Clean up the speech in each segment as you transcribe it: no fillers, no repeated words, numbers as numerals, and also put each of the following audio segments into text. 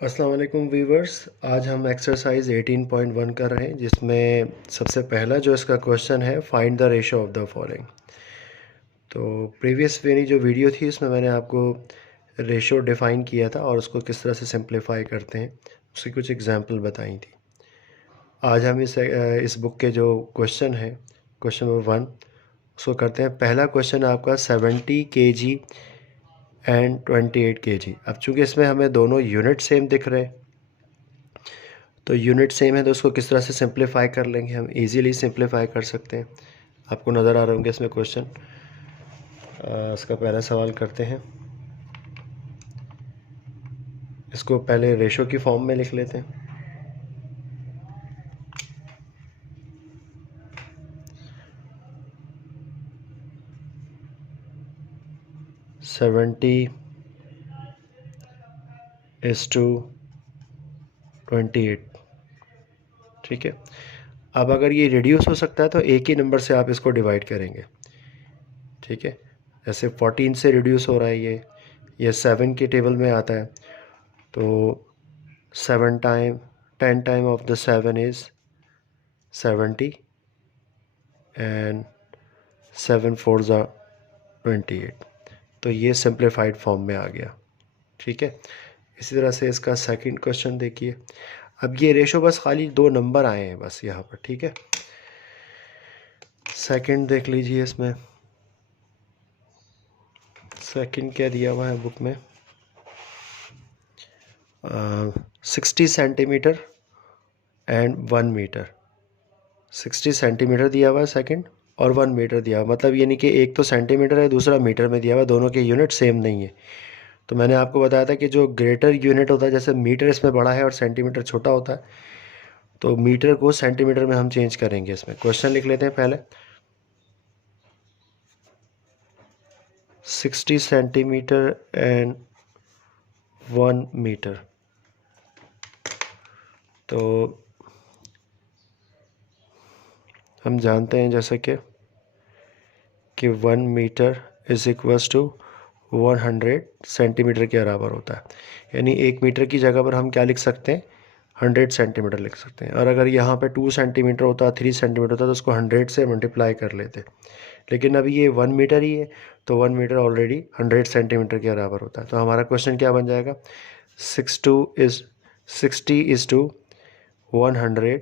अस्सलाम वालेकुम व्यूवर्स। आज हम एक्सरसाइज 18.1 कर रहे हैं, जिसमें सबसे पहला जो इसका क्वेश्चन है, find the ratio of the following. तो प्रीवियस मेरी जो वीडियो थी उसमें मैंने आपको रेशो डिफ़ाइन किया था और उसको किस तरह से सिंप्लीफाई करते हैं उसकी कुछ एग्जांपल बताई थी। आज हम इस बुक के जो क्वेश्चन है, क्वेश्चन नंबर 1, उसको करते हैं। पहला क्वेश्चन आपका 70 kg एंड 28 kg। अब चूँकि इसमें हमें दोनों यूनिट सेम दिख रहे हैं, तो यूनिट सेम है तो उसको किस तरह से सिंप्लीफाई कर लेंगे, हम इजीली सिंप्लीफाई कर सकते हैं। आपको नज़र आ रहे होंगे इसमें क्वेश्चन। इसका पहला सवाल करते हैं। इसको पहले रेशो की फॉर्म में लिख लेते हैं। Seventy is to 28। ठीक है। अब अगर ये रिड्यूस हो सकता है तो एक ही नंबर से आप इसको डिवाइड करेंगे। ठीक है। जैसे 14 से रिड्यूस हो रहा है, ये 7 के टेबल में आता है, तो 7 time 10 time of the 7 is 70 and 7 4 ज़ा 28। तो ये सिंप्लीफाइड फॉर्म में आ गया। ठीक है। इसी तरह से इसका सेकंड क्वेश्चन देखिए। अब ये रेशो बस खाली दो नंबर आए हैं बस यहाँ पर। ठीक है। सेकंड देख लीजिए। इसमें सेकंड क्या दिया हुआ है बुक में, 60 सेंटीमीटर एंड 1 मीटर। 60 सेंटीमीटर दिया हुआ है सेकंड, और 1 मीटर दिया हुआ, मतलब यानी कि एक तो सेंटीमीटर है, दूसरा मीटर में दिया हुआ है, दोनों के यूनिट सेम नहीं है। तो मैंने आपको बताया था कि जो ग्रेटर यूनिट होता है, जैसे मीटर इसमें बड़ा है और सेंटीमीटर छोटा होता है, तो मीटर को सेंटीमीटर में हम चेंज करेंगे। इसमें क्वेश्चन लिख लेते हैं पहले। 60 सेंटीमीटर एंड 1 मीटर। तो हम जानते हैं जैसे कि 1 metre is equals to 100 centimetre के बराबर होता है। यानी 1 मीटर की जगह पर हम क्या लिख सकते हैं, 100 सेंटीमीटर लिख सकते हैं। और अगर यहाँ पे 2 सेंटीमीटर होता, 3 सेंटीमीटर होता, तो उसको 100 से मल्टीप्लाई कर लेते। लेकिन अभी ये 1 मीटर ही है, तो 1 मीटर ऑलरेडी 100 सेंटीमीटर के बराबर होता है। तो हमारा क्वेश्चन क्या बन जाएगा, 60 इज़ टू 100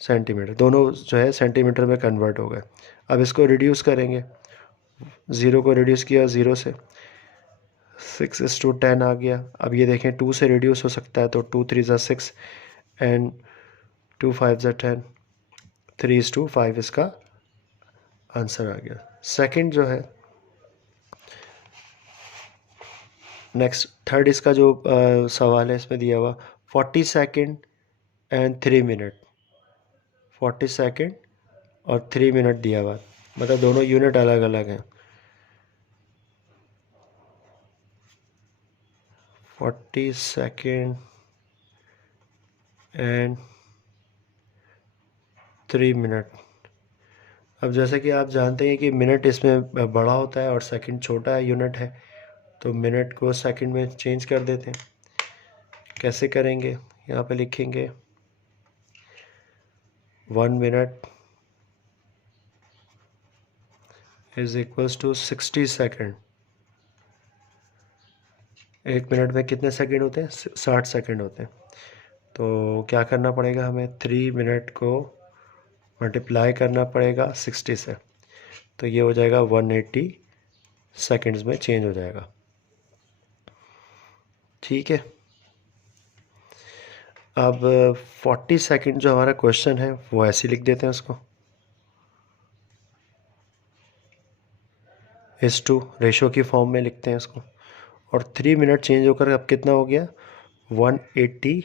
सेंटीमीटर। दोनों जो है सेंटीमीटर में कन्वर्ट हो गए। अब इसको रिड्यूस करेंगे, ज़ीरो को रिड्यूस किया ज़ीरो से, 6:10 आ गया। अब ये देखें 2 से रिड्यूस हो सकता है, तो 2 3 ज़ा 6 एंड 2 5 ज़ा 10, 3:5 इसका आंसर आ गया। सेकंड जो है, नेक्स्ट थर्ड इसका जो सवाल है, इसमें दिया हुआ 40 सेकेंड एंड 3 मिनट। 40 सेकेंड और 3 मिनट दिया हुआ, मतलब दोनों यूनिट अलग अलग हैं। 40 सेकेंड एंड 3 मिनट। अब जैसे कि आप जानते हैं कि मिनट इसमें बड़ा होता है और सेकंड छोटा है यूनिट है, तो मिनट को सेकंड में चेंज कर देते हैं। कैसे करेंगे, यहाँ पे लिखेंगे 1 minute is equals to 60 second. 1 minute में कितने सेकेंड होते हैं, 60 सेकेंड होते हैं। तो क्या करना पड़ेगा हमें, 3 मिनट को मल्टीप्लाई करना पड़ेगा 60 से, तो ये हो जाएगा 180 सेकेंड्स में चेंज हो जाएगा। ठीक है। अब 40 सेकेंड जो हमारा क्वेश्चन है वो ऐसे लिख देते हैं उसको, इस टू रेशो की फॉर्म में लिखते हैं इसको। और 3 मिनट चेंज होकर अब कितना हो गया, 180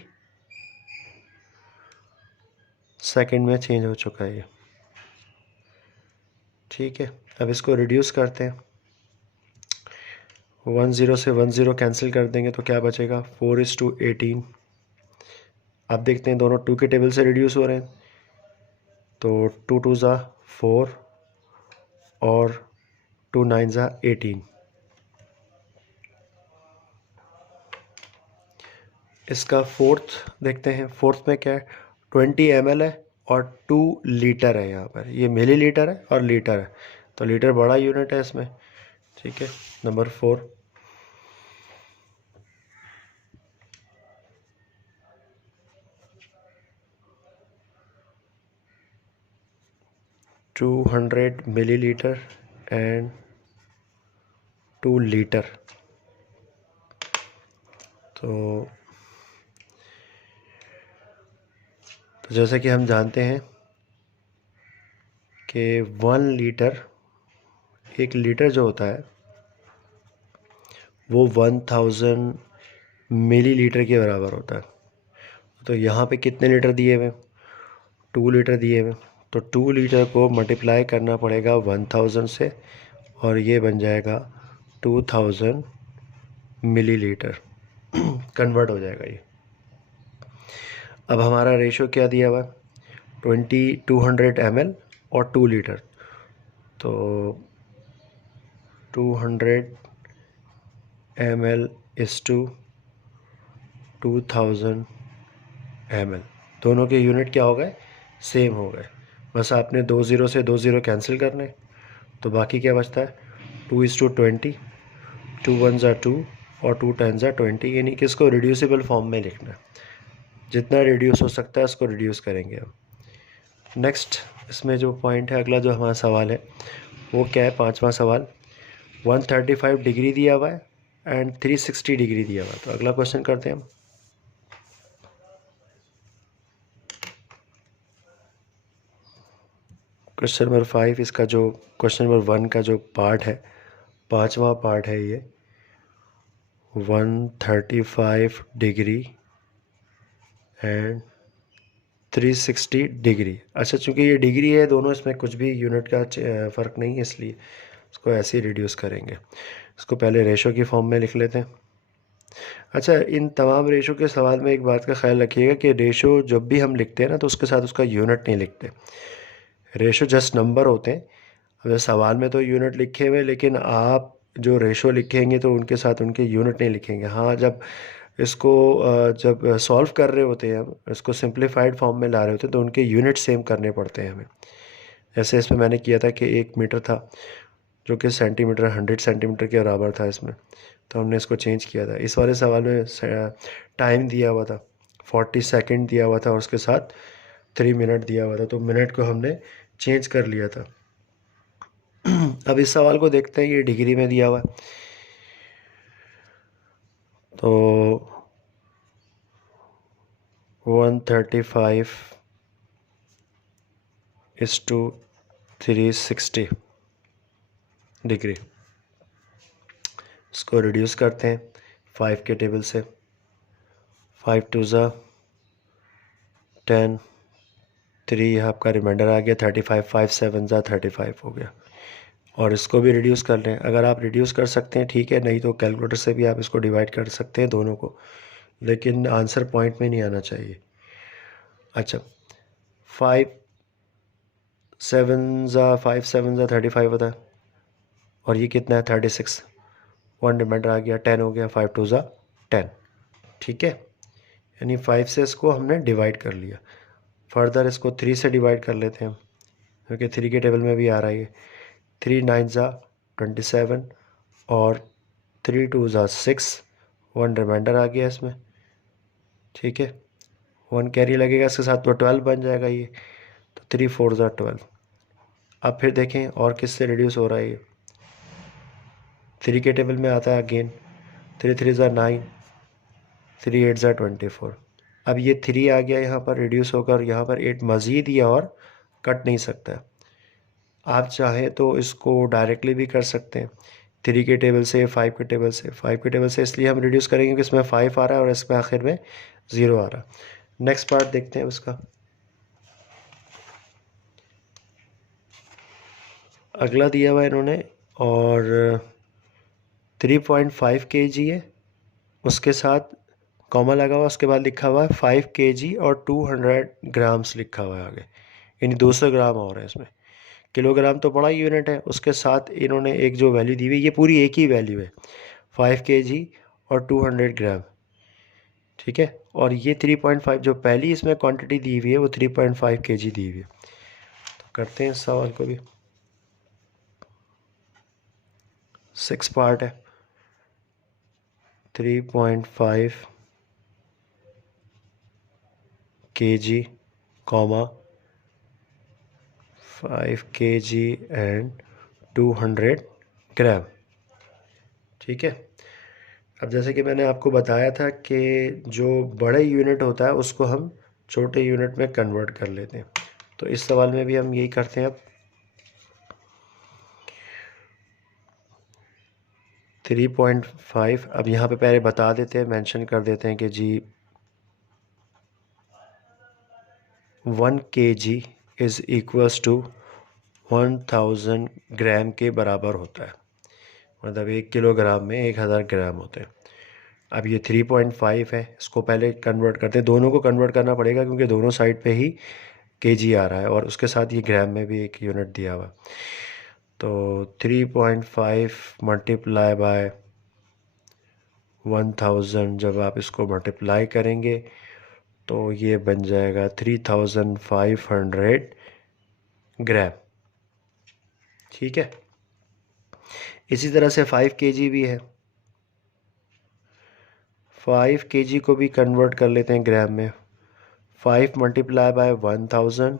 सेकेंड में चेंज हो चुका है ये। ठीक है। अब इसको रिड्यूस करते हैं, 10 से 10 कैंसिल कर देंगे तो क्या बचेगा, 4:18। अब देखते हैं दोनों 2 के टेबल से रिड्यूस हो रहे हैं, तो 2 2 ज़ा 4 और 2 9 ज़ा 18। इसका फोर्थ देखते हैं। फोर्थ में क्या है, 20 ml है और 2 लीटर है। यहाँ पर ये मिली लीटर है और लीटर है, तो लीटर बड़ा यूनिट है इसमें। ठीक है, number 4। To 100 millilitre and 2 litre. तो जैसे कि हम जानते हैं कि 1 लीटर, 1 लीटर जो होता है वो 1000 मिलीलीटर के बराबर होता है। तो यहाँ पे कितने लीटर दिए हुए, 2 लीटर दिए हुए, तो 2 लीटर को मल्टीप्लाई करना पड़ेगा 1000 से और ये बन जाएगा 2000 मिलीलीटर कन्वर्ट हो जाएगा ये। अब हमारा रेशो क्या दिया हुआ, 200 ml और 2 लीटर। तो 200 ml इस टू 2000 ml, दोनों के यूनिट क्या हो गए, सेम हो गए। बस आपने 2 ज़ीरो से 2 ज़ीरो कैंसिल करने, तो बाकी क्या बचता है, 2:20, 2 1 ज़ा 2 और 2 10 ज़ा 20, यानी कि इसको रिड्यूसिबल फॉर्म में लिखना है। जितना रिड्यूस हो सकता है उसको रिड्यूस करेंगे अब। नेक्स्ट इसमें जो पॉइंट है, अगला जो हमारा सवाल है वो क्या है, 5वां सवाल। 135 डिग्री दिया हुआ है एंड 360 डिग्री दिया हुआ है। तो अगला क्वेश्चन करते हैं हम। क्वेश्चन नंबर 5, इसका जो क्वेश्चन नंबर 1 का जो पार्ट है, 5वां पार्ट है ये। 135 डिग्री एंड 360 डिग्री। अच्छा, चूँकि ये डिग्री है, दोनों इसमें कुछ भी यूनिट का फ़र्क नहीं है, इसलिए इसको ऐसे ही रिड्यूस करेंगे। इसको पहले रेशो की फॉर्म में लिख लेते हैं। अच्छा, इन तमाम रेशो के सवाल में एक बात का ख्याल रखिएगा कि रेशो जब भी हम लिखते हैं ना, तो उसके साथ उसका यूनिट नहीं लिखते। रेशो जस्ट नंबर होते हैं। अब सवाल में तो यूनिट लिखे हुए, लेकिन आप जो रेशो लिखेंगे तो उनके साथ उनके यूनिट नहीं लिखेंगे। हाँ, जब इसको जब सॉल्व कर रहे होते हैं, हम इसको सिंप्लीफाइड फॉर्म में ला रहे होते हैं, तो उनके यूनिट सेम करने पड़ते हैं हमें। जैसे इसमें मैंने किया था कि 1 मीटर था जो कि सेंटीमीटर, 100 सेंटीमीटर के बराबर था इसमें, तो हमने इसको चेंज किया था। इस वाले सवाल में टाइम दिया हुआ था, 40 सेकंड दिया हुआ था और उसके साथ 3 मिनट दिया हुआ था, तो मिनट को हमने चेंज कर लिया था। अब इस सवाल को देखते हैं, ये डिग्री में दिया हुआ है, तो 135 इस टू 360 डिग्री। इसको रिड्यूस करते हैं 5 के टेबल से। 5 2 ज़ा 10, 3 आपका रिमाइंडर आ गया 35, 5 7 ज़ा 35 हो गया। और इसको भी रिड्यूस कर लें, अगर आप रिड्यूस कर सकते हैं ठीक है, नहीं तो कैलकुलेटर से भी आप इसको डिवाइड कर सकते हैं दोनों को, लेकिन आंसर पॉइंट में नहीं आना चाहिए। अच्छा, 5 7 ज़ा 35 होता है और ये कितना है 36, 1 रिमाइंडर आ गया 10 हो गया, 5 2 ज़ा 10। ठीक है, यानी 5 से इसको हमने डिवाइड कर लिया। फर्दर इसको 3 से डिवाइड कर लेते हैं हम, क्योंकि 3 के टेबल में भी आ रहा है ये। 3 9 ज़ा 27 और 3 2 ज़ा 6, 1 रिमाइंडर आ गया इसमें। ठीक है, 1 कैरी लगेगा इसके साथ, तो 12 बन जाएगा ये, तो 3 4 ज़ा 12। अब फिर देखें और किससे रिड्यूस हो रहा है ये, 3 के टेबल में आता है अगेन, 3 3 ज़ा 9, 3 8 ज़ा 24। अब ये 3 आ गया यहाँ पर रिड्यूस होकर, यहाँ पर 8 मज़ीद या और कट नहीं सकता। आप चाहें तो इसको डायरेक्टली भी कर सकते हैं, 3 के टेबल से, 5 के टेबल से। 5 के टेबल से इसलिए हम रिड्यूस करेंगे कि इसमें 5 आ रहा है और इसमें आखिर में 0 आ रहा है। नेक्स्ट पार्ट देखते हैं उसका। अगला दिया हुआ है इन्होंने और 3.5 kg है, उसके साथ कॉमा लगा हुआ, उसके बाद लिखा हुआ है 5 kg और 200 ग्राम्स लिखा हुआ है आगे, यानी 200 ग्राम और है इसमें। किलोग्राम तो बड़ा यूनिट है, उसके साथ इन्होंने एक जो वैल्यू दी हुई है, ये पूरी एक ही वैल्यू है, 5 kg और 200 ग्राम। ठीक है। और ये 3.5 जो पहली इसमें क्वांटिटी दी हुई है वो 3.5 kg दी हुई है। तो करते हैं इस सवाल को भी। 6 पार्ट है। 3.5 kg, 5 kg एंड 200 ग्राम। ठीक है। अब जैसे कि मैंने आपको बताया था कि जो बड़े यूनिट होता है उसको हम छोटे यूनिट में कन्वर्ट कर लेते हैं। तो इस सवाल में भी हम यही करते हैं। अब 3.5, अब यहाँ पे पहले बता देते हैं, मेंशन कर देते हैं कि जी 1 kg इज़ इक्वल्स टू 1000 ग्राम के बराबर होता है। मतलब 1 किलोग्राम में 1000 ग्राम होते हैं। अब ये 3.5 है, इसको पहले कन्वर्ट करते हैं। दोनों को कन्वर्ट करना पड़ेगा क्योंकि दोनों साइड पे ही केजी आ रहा है और उसके साथ ये ग्राम में भी एक यूनिट दिया हुआ। तो 3.5 मल्टीप्लाई बाय 1000, जब आप इसको मल्टीप्लाई करेंगे तो ये बन जाएगा 3500 ग्राम। ठीक है। इसी तरह से 5 kg भी है। 5 kg को भी कन्वर्ट कर लेते हैं ग्राम में। 5 मल्टीप्लाई बाय 1000,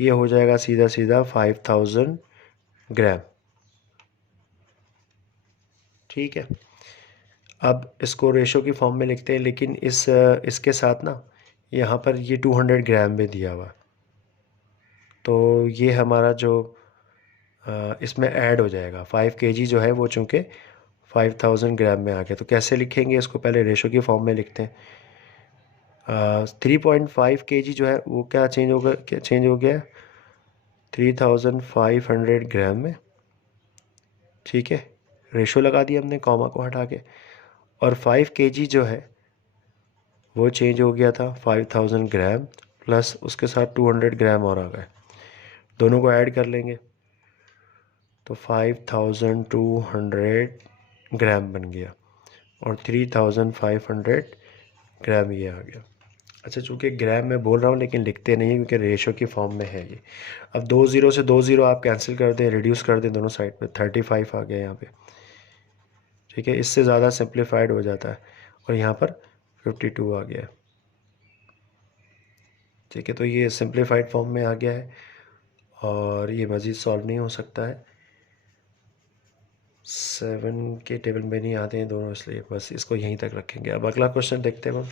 ये हो जाएगा सीधा सीधा 5000 ग्राम। ठीक है। अब इसको रेशो की फॉर्म में लिखते हैं, लेकिन इसके साथ ना यहाँ पर ये 200 ग्राम में दिया हुआ, तो ये हमारा जो इसमें ऐड हो जाएगा 5 kg जो है वो चूँकि 5000 ग्राम में आ गया। तो कैसे लिखेंगे इसको, पहले रेशो की फॉर्म में लिखते हैं। 3.5 kg जो है वो क्या चेंज हो गया 3500 ग्राम में। ठीक है। रेशो लगा दिया हमने कॉमा को हटा के। और 5 kg जो है वो चेंज हो गया था 5000 ग्राम प्लस उसके साथ 200 ग्राम और आ गए। दोनों को ऐड कर लेंगे तो 5200 ग्राम बन गया और 3500 ग्राम ये आ गया। अच्छा, चूँकि ग्राम में बोल रहा हूँ लेकिन लिखते नहीं क्योंकि रेशो की फॉर्म में है ये। अब 2 ज़ीरो से 2 ज़ीरो आप कैंसिल कर दें, रिड्यूस कर दें दोनों साइड पे, 35 आ गया यहाँ पे। ठीक है। इससे ज़्यादा सिंप्लीफाइड हो जाता है और यहाँ पर 52 आ गया। ठीक है। तो ये सिंप्लीफाइड फॉर्म में आ गया है और ये मज़ीद सॉल्व नहीं हो सकता है। 7 के टेबल में नहीं आते हैं दोनों, इसलिए बस इसको यहीं तक रखेंगे। अब अगला क्वेश्चन देखते हैं हम।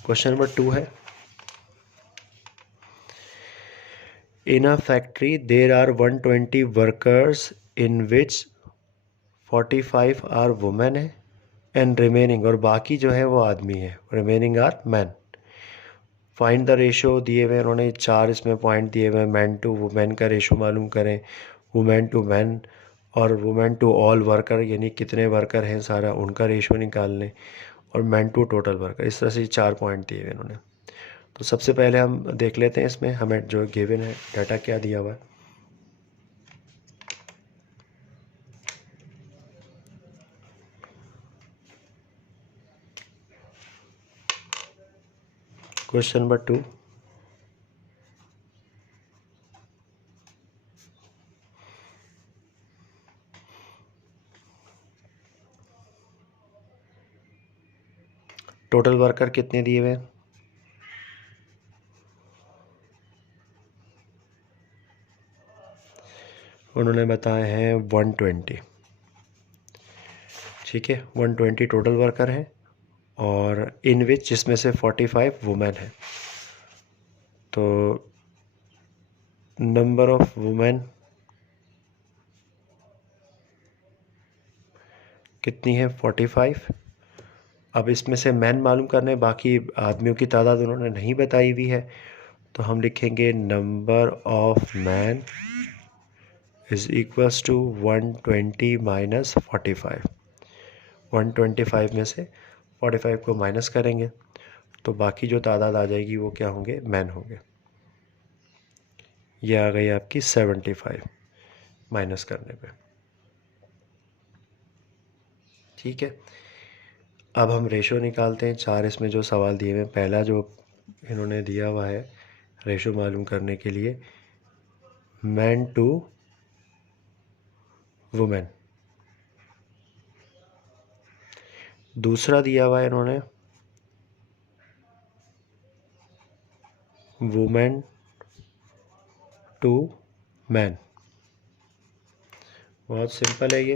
क्वेश्चन नंबर 2 है, in a factory there are 120 workers in which 45 are women है एंड रिमेनिंग, और बाकी जो है वो आदमी है, remaining are man. Find the ratio दिए हुए, उन्होंने 4 इसमें पॉइंट दिए हुए, मैन टू वुमेन का रेशो मालूम करें, वुमेन टू मैन और वुमेन टू ऑल वर्कर, यानी कितने वर्कर हैं सारा उनका रेशो निकाल लें, और मैन टू टोटल वर्कर। इस तरह से 4 पॉइंट दिए हुए इन्होंने। तो सबसे पहले हम देख लेते हैं इसमें हमें जो गिवन है डाटा क्या दिया हुआ है। क्वेश्चन नंबर 2, टोटल वर्कर कितने दिए हुए हैं, उन्होंने बताए हैं 120। ठीक है। 120 टोटल वर्कर हैं और इन विच जिसमें से 45 वुमेन है। तो नंबर ऑफ वुमेन कितनी है 45। अब इसमें से मैन मालूम करने, बाकी आदमियों की तादाद उन्होंने नहीं बताई हुई है, तो हम लिखेंगे number of man is equals to 120 minus 45। 125 में से 45 को माइनस करेंगे तो बाकी जो तादाद आ जाएगी वो क्या होंगे, मैन होंगे। ये आ गई आपकी 75। माइनस करने पे। ठीक है, अब हम रेशो निकालते हैं। 4 इसमें जो सवाल दिए हुए, पहला जो इन्होंने दिया हुआ है रेशो मालूम करने के लिए, मैन टू वुमेन। दूसरा दिया हुआ है इन्होंने वुमेन टू मैन। बहुत सिंपल है ये।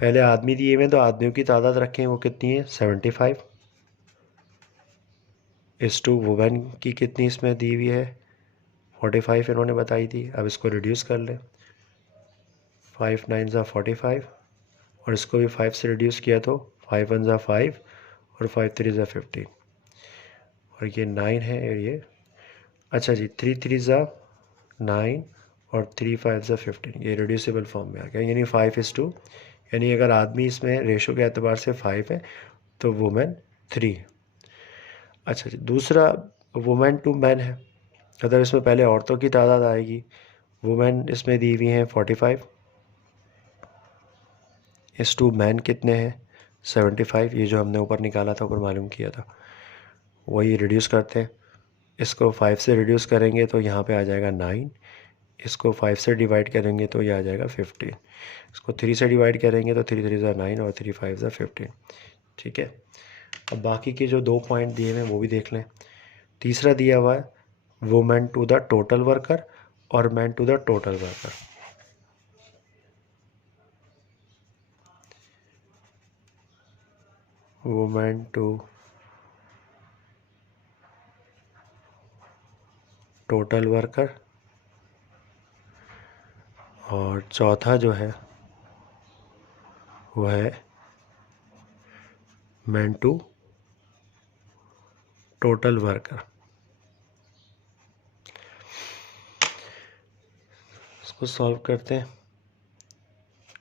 पहले आदमी दिए हुए, तो आदमियों की तादाद रखें, वो कितनी है 75 इस टू वुमेन की कितनी इसमें दी हुई है 45 इन्होंने बताई थी। अब इसको रिड्यूस कर लें, 5 9 ज़ा 45 और इसको भी 5 से रिड्यूस किया तो 5 1 ज़ा 5 और 5 3 ज़ा 15 और ये 9 है और ये, अच्छा जी 3 3 ज़ा 9 और 3 5 ज़ा 15, ये रिड्यूसिबल फॉर्म में आ गया, यानी 5:2। यानी अगर आदमी इसमें रेशो के एतबार से 5 है तो वुमेन 3 है। अच्छा जी, दूसरा वुमेन टू मैन है, मतलब इसमें पहले औरतों की तादाद आएगी। वुमेन इसमें दी हुई हैं 45 इस टू मैन कितने हैं 75, ये जो हमने ऊपर निकाला था, ऊपर मालूम किया था, वही रिड्यूस करते हैं। इसको 5 से रिड्यूस करेंगे तो यहाँ पे आ जाएगा 9, इसको 5 से डिवाइड करेंगे तो ये आ जाएगा 15, इसको 3 से डिवाइड करेंगे तो 3 3 ज़ा 9 और 3 5 ज़ा 15। ठीक है, अब बाकी के जो 2 पॉइंट दिए हैं वो भी देख लें। तीसरा दिया हुआ है women to the total worker और man to the total worker. Women to total worker और चौथा जो है वो है मैन टू टोटल वर्कर। इसको सॉल्व करते हैं।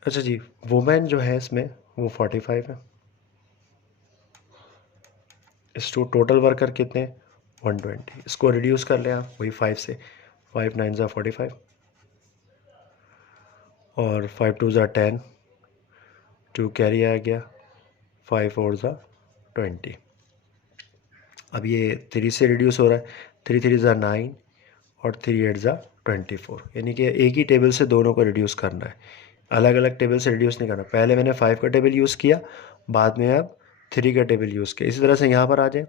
अच्छा जी, वुमेन जो है इसमें वो 45 है, इस टू टोटल वर्कर कितने 120, इसको रिड्यूस कर लें आप वही 5 से, 5 9 ज़ा 45 और 5 2 ज़ा 10, 2 कैरी आ गया, 5 4 ज़ा 20। अब ये 3 से रिड्यूस हो रहा है, 3 3 ज़ा 9 और 3 8 ज़ा 24, यानी कि एक ही टेबल से दोनों को रिड्यूस करना है, अलग अलग टेबल से रिड्यूस नहीं करना। पहले मैंने 5 का टेबल यूज़ किया, बाद में अब 3 का टेबल यूज़ किया। इसी तरह से यहाँ पर आ जाए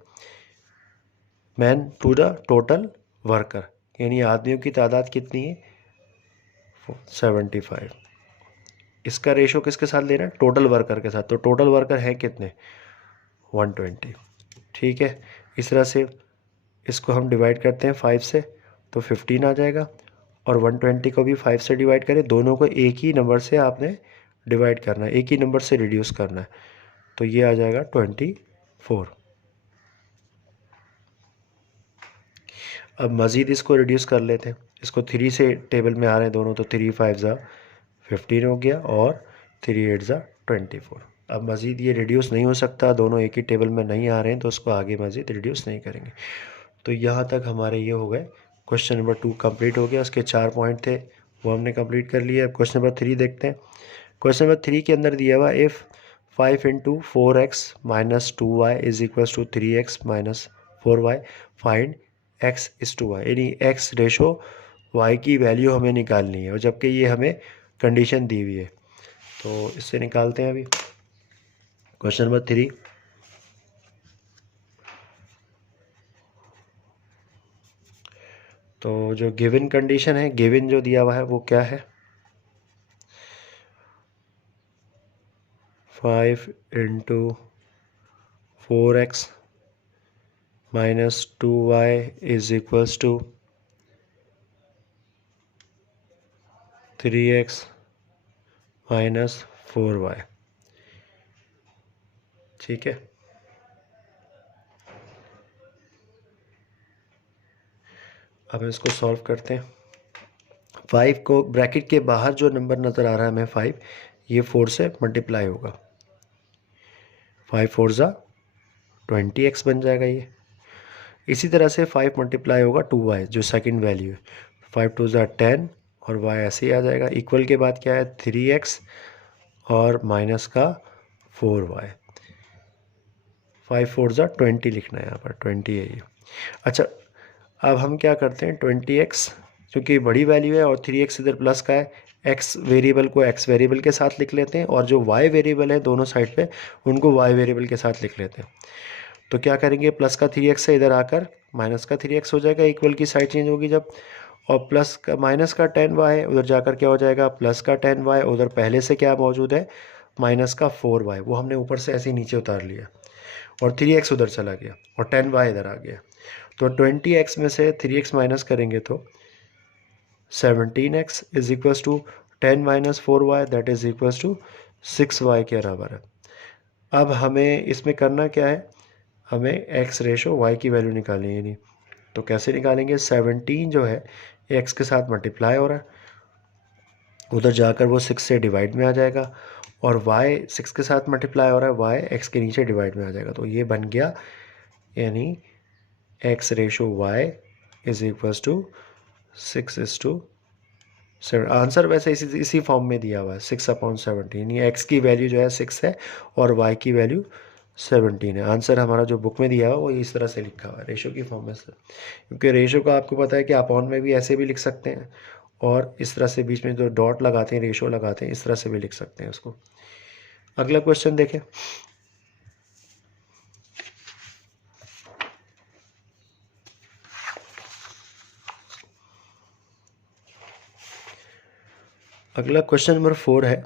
man to the total worker, यानी आदमियों की तादाद कितनी है 75, इसका रेशो किसके साथ लेना है टोटल वर्कर के साथ, तो टोटल वर्कर हैं कितने 120। ठीक है, इस तरह से इसको हम डिवाइड करते हैं 5 से तो 15 आ जाएगा और 120 को भी 5 से डिवाइड करें, दोनों को एक ही नंबर से आपने डिवाइड करना है, एक ही नंबर से रिड्यूस करना है, तो ये आ जाएगा 24। अब मज़ीद इसको रिड्यूस कर लेते हैं, इसको 3 से टेबल में आ रहे हैं दोनों, तो 3 5 ज़ा 15 हो गया और 3 8 ज़ा 24। अब मज़ीद ये रिड्यूस नहीं हो सकता, दोनों एक ही टेबल में नहीं आ रहे हैं, तो उसको आगे मज़ीद रिड्यूस नहीं करेंगे। तो यहाँ तक हमारे ये हो गए, क्वेश्चन नंबर 2 कंप्लीट हो गया। उसके 4 पॉइंट थे वो हमने कंप्लीट कर लिए। अब क्वेश्चन नंबर 3 देखते हैं। क्वेश्चन नंबर 3 के अंदर दिया हुआ if 5 × 4x - 2y = 3x - 4y find x is to y, यानी x रेशो y की वैल्यू हमें निकालनी है, और जबकि ये हमें कंडीशन दी हुई है, तो इससे निकालते हैं अभी। क्वेश्चन नंबर 3, तो जो गिवन कंडीशन है, गिवन जो दिया हुआ है वो क्या है 5 × 4x - 2y = 3x - 4y। ठीक है, अब इसको सॉल्व करते हैं। 5 को ब्रैकेट के बाहर जो नंबर नज़र आ रहा है हमें 5, ये 4 से मल्टीप्लाई होगा, 5 4 ज़ा 20x बन जाएगा ये। इसी तरह से 5 मल्टीप्लाई होगा 2y जो सेकंड वैल्यू है, 5 2 ज़ा 10 और y ऐसे ही आ जाएगा। इक्वल के बाद क्या है 3x और माइनस का 4y। 5 4 जा 20 लिखना है यहाँ पर, 20 है ये। अच्छा, अब हम क्या करते हैं 20x क्योंकि बड़ी वैल्यू है और 3x इधर प्लस का है, x वेरिएबल को x वेरिएबल के साथ लिख लेते हैं और जो y वेरिएबल है दोनों साइड पे उनको y वेरिएबल के साथ लिख लेते हैं। तो क्या करेंगे, प्लस का 3x से इधर आकर माइनस का 3x हो जाएगा, इक्वल की साइड चेंज होगी जब। और प्लस का माइनस का 10y उधर जाकर क्या हो जाएगा, प्लस का 10y, उधर पहले से क्या मौजूद है माइनस का 4y, वो हमने ऊपर से ऐसे ही नीचे उतार लिया और 3x उधर चला गया और 10y इधर आ गया। तो 20x में से 3x माइनस करेंगे तो 17x is equals to 10 minus 4y that is equals to 6y के बराबर है। अब हमें इसमें करना क्या है, हमें x रेशो y की वैल्यू निकालनी है। नहीं तो कैसे निकालेंगे, 17 जो है x के साथ मल्टीप्लाई हो रहा है, उधर जाकर वो 6 से डिवाइड में आ जाएगा, और y 6 के साथ मल्टीप्लाई हो रहा है, y x के नीचे डिवाइड में आ जाएगा। तो ये बन गया, यानी x ratio y is equals to 6:7। Answer वैसे इसी फॉर्म में दिया हुआ है 6/17, यानी x की वैल्यू जो है 6 है और y की वैल्यू 17 है। आंसर हमारा जो बुक में दिया हुआ वो इस तरह से लिखा हुआ है रेशो की फॉर्म में से, क्योंकि रेशो का आपको पता है कि अपॉन में भी ऐसे भी लिख सकते हैं और इस तरह से बीच में जो डॉट लगाते हैं रेशो लगाते हैं इस तरह से भी लिख सकते हैं उसको। अगला क्वेश्चन देखें। अगला क्वेश्चन नंबर 4 है,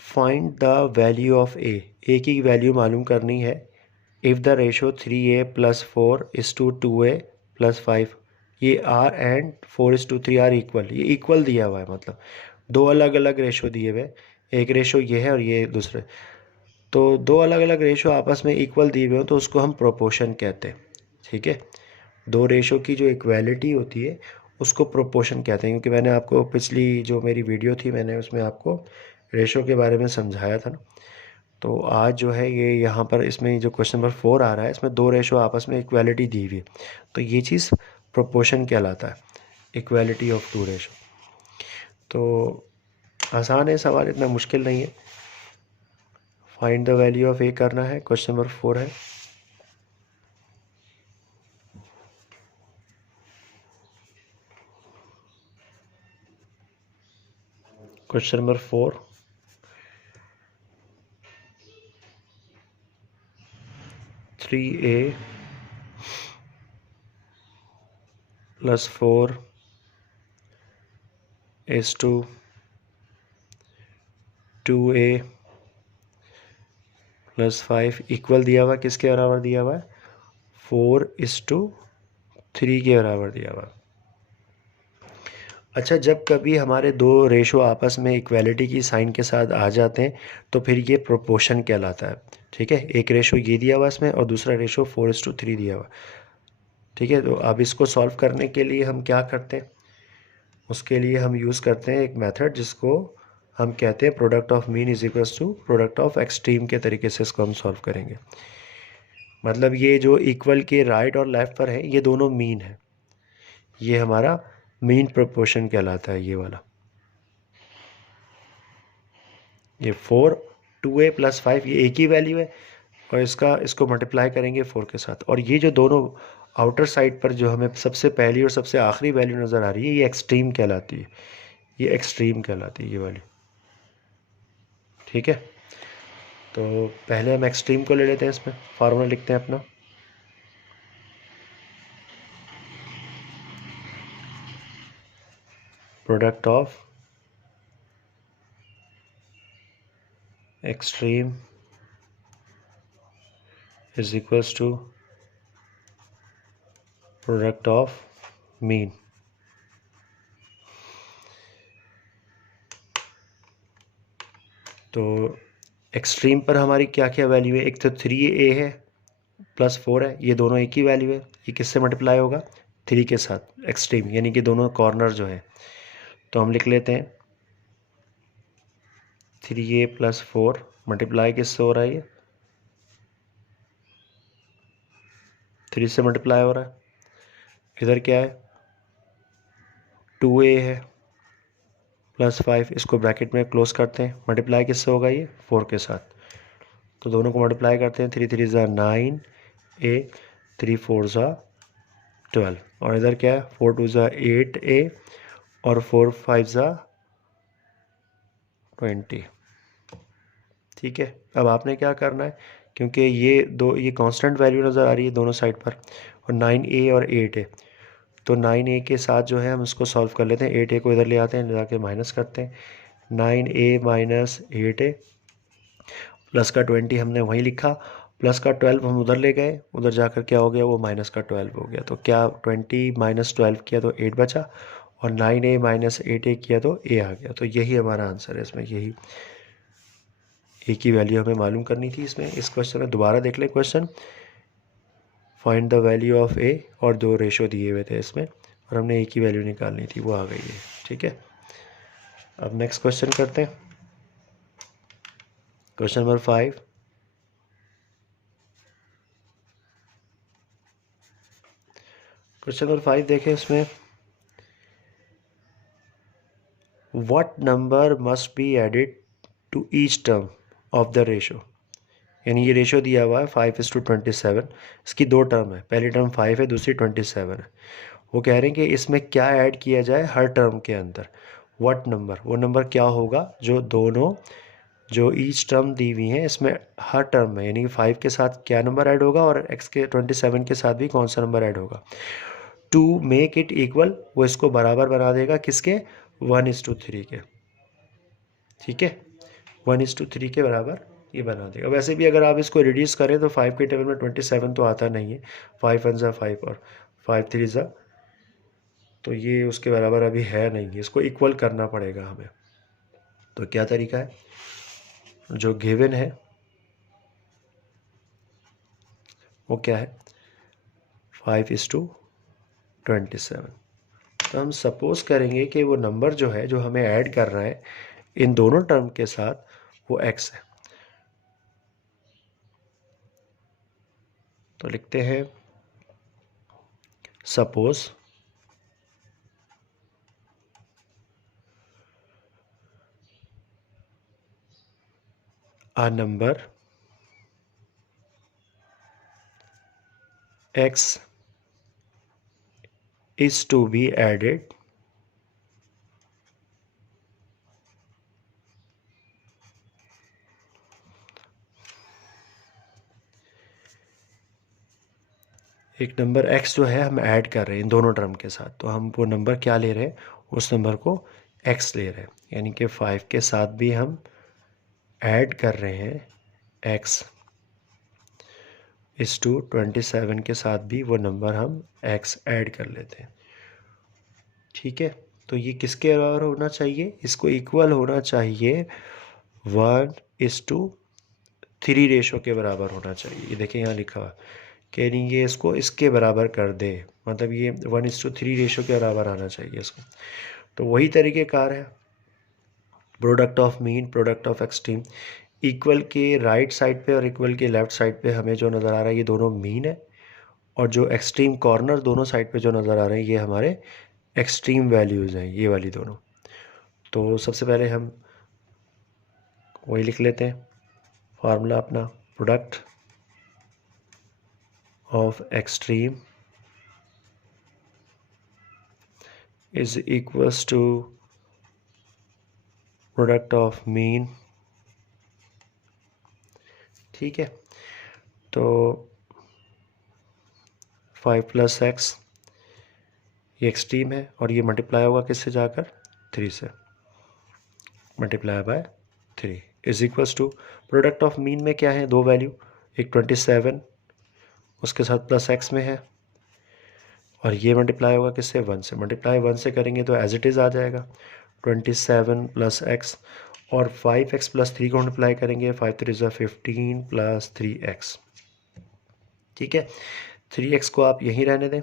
find the value of A की वैल्यू मालूम करनी है if the ratio 3a + 4 is to 2a + 5। ये r एंड 4:3 आर इक्वल, ये इक्वल दिया हुआ है, मतलब दो अलग अलग रेशो दिए हुए, एक रेशो ये है और ये दूसरे। तो दो अलग अलग रेशो आपस में इक्वल दिए हुए हो तो उसको हम प्रोपोर्शन कहते हैं। ठीक है, दो रेशो की जो इक्वालिटी होती है उसको प्रोपोर्शन कहते हैं, क्योंकि मैंने आपको पिछली जो मेरी वीडियो थी मैंने उसमें आपको रेशो के बारे में समझाया था ना। तो आज जो है ये यहाँ पर इसमें जो क्वेश्चन नंबर 4 आ रहा है इसमें दो रेशो आपस में इक्वालिटी दी हुई है, तो ये चीज़ प्रोपोर्शन कहलाता है, इक्वालिटी ऑफ टू रेशो। तो आसान है सवाल, इतना मुश्किल नहीं है। फाइंड द वैल्यू ऑफ ए करना है, क्वेश्चन नंबर 4 है। Question number 4, 3a + 4 is to 2a + 5 equal दिया हुआ, किसके बराबर दिया हुआ है, 4:3 के बराबर दिया हुआ। अच्छा, जब कभी हमारे दो रेशो आपस में इक्वालिटी की साइन के साथ आ जाते हैं तो फिर ये प्रोपोर्शन कहलाता है। ठीक है, एक रेशो ये दिया हुआ इसमें और दूसरा रेशो 4:3 दिया हुआ। ठीक है, तो अब इसको सॉल्व करने के लिए हम क्या करते हैं, उसके लिए हम यूज़ करते हैं एक मेथड जिसको हम कहते हैं product of mean is equals to product of extreme के तरीके से इसको हम सॉल्व करेंगे। मतलब ये जो इक्वल के राइट और लेफ्ट पर है ये दोनों मीन है, ये हमारा मीन प्रोपोर्शन कहलाता है ये वाला। ये 4 2a + 5 ये एक ही वैल्यू है और इसको मल्टीप्लाई करेंगे 4 के साथ, और ये जो दोनों आउटर साइड पर जो हमें सबसे पहली और सबसे आखिरी वैल्यू नज़र आ रही है ये एक्सट्रीम कहलाती है, ये एक्सट्रीम कहलाती है ये वाली। ठीक है, तो पहले हम एक्सट्रीम को ले लेते हैं, इसमें फार्मूला लिखते हैं अपना, product of extreme is equals to product of mean. तो एक्सट्रीम पर हमारी क्या क्या वैल्यू है, एक तो 3a है + 4 है, ये दोनों एक ही वैल्यू है, ये किससे मल्टीप्लाई होगा 3 के साथ एक्सट्रीम, यानी कि दोनों कॉर्नर जो है। तो हम लिख लेते हैं 3a + 4 मल्टीप्लाई किससे हो रहा है, ये 3 से मल्टीप्लाई हो रहा है। इधर क्या है 2a है प्लस 5, इसको ब्रैकेट में क्लोज करते हैं। मल्टीप्लाई किससे होगा? ये 4 के साथ। तो दोनों को मल्टीप्लाई करते हैं। 3 3 ज़ा 9 ए, 3 4 ज़ा 12, और इधर क्या है? 4 2 ज़ा 8 ए, और 4 5 ज़ा 20। ठीक है, अब आपने क्या करना है, क्योंकि ये कांस्टेंट वैल्यू नज़र आ रही है दोनों साइड पर, और 9a और 8a, तो 9a के साथ जो है हम इसको सॉल्व कर लेते हैं। 8a को इधर ले आते हैं, ले जाके माइनस करते हैं। 9a माइनस 8a प्लस का 20 हमने वहीं लिखा, प्लस का 12 हम उधर ले गए, उधर जाकर क्या हो गया? वो माइनस का 12 हो गया। तो क्या 20 माइनस 12 किया तो 8 बचा, और 9a माइनस 8a किया तो a आ गया। तो यही हमारा आंसर है इसमें, यही ए की वैल्यू हमें मालूम करनी थी इसमें। इस क्वेश्चन में दोबारा देख लें question, find the value of A, और 2 रेशो दिए हुए थे इसमें, और हमने ए की वैल्यू निकालनी थी, वो आ गई है। ठीक है, अब नेक्स्ट क्वेश्चन करते हैं, क्वेश्चन नंबर 5। क्वेश्चन नंबर 5 देखें, इसमें what number must be added to each term of the ratio. यानी ये रेशो दिया हुआ है 5:27। इसकी 2 टर्म है, पहली टर्म 5 है, दूसरी 27 है। वो कह रहे हैं कि इसमें क्या ऐड किया जाए हर टर्म के अंदर। व्हाट नंबर, वो नंबर क्या होगा जो दोनों, जो ईच टर्म दी हुई है इसमें हर टर्म में, यानी 5 के साथ क्या नंबर ऐड होगा, और x के 27 के साथ भी कौन सा नंबर ऐड होगा। टू मेक इट इक्वल, वो इसको बराबर बना देगा किसके? 1:3 के। ठीक है, 1:3 के बराबर ये बना देगा। वैसे भी अगर आप इसको रिड्यूस करें तो 5 के टेबल में 27 तो आता नहीं है, 5 1 ज़ा 5 और 5 3 ज़ा, तो ये उसके बराबर अभी है नहीं, इसको इक्वल करना पड़ेगा हमें। तो क्या तरीका है, जो गिवन है वो क्या है? 5:27। तो हम सपोज करेंगे कि वो नंबर जो है, जो हमें ऐड करना है इन दोनों टर्म के साथ, वो x है। तो लिखते हैं suppose a number x is to be added एक नंबर x जो है हम ऐड कर रहे हैं इन दोनों टर्म के साथ, तो हम वो नंबर क्या ले रहे हैं? उस नंबर को x ले रहे हैं, यानी कि 5 के साथ भी हम ऐड कर रहे हैं x, इस टू 27 के साथ भी वो नंबर हम x ऐड कर लेते हैं। ठीक है, तो ये किसके बराबर होना चाहिए? इसको इक्वल होना चाहिए 1:3 रेशो के बराबर होना चाहिए। ये देखिए यहाँ लिखा हुआ कि नहीं, ये इसको इसके बराबर कर दे, मतलब ये 1:3 रेशो के बराबर आना चाहिए इसको। तो वही तरीक़ेकार है, product of mean, product of extreme. Equal के राइट साइड पे और इक्वल के लेफ़्ट साइड पे हमें जो नज़र आ रहा है ये दोनों मीन है, और जो एक्सट्रीम कॉर्नर दोनों साइड पे जो नज़र आ रहे हैं ये हमारे एक्सट्रीम वैल्यूज़ हैं, ये वाली दोनों। तो सबसे पहले हम वही लिख लेते हैं फार्मूला अपना, product of extreme is equals to product of mean. ठीक है, तो 5 + x ये एक्सट्रीम है, और ये मल्टीप्लाई होगा किससे जाकर? 3 से, multiply by 3 is equals to product of mean में क्या है? 2 वैल्यू, एक 27 उसके साथ प्लस x में है, और ये मल्टीप्लाई होगा किससे? 1 से। मल्टीप्लाई 1 से करेंगे तो एज इट इज़ आ जाएगा 27 + x, और 5x + 3 को मल्टीप्लाई करेंगे, 5 3 ज़ा 15 + 3x। ठीक है, 3x को आप यहीं रहने दें।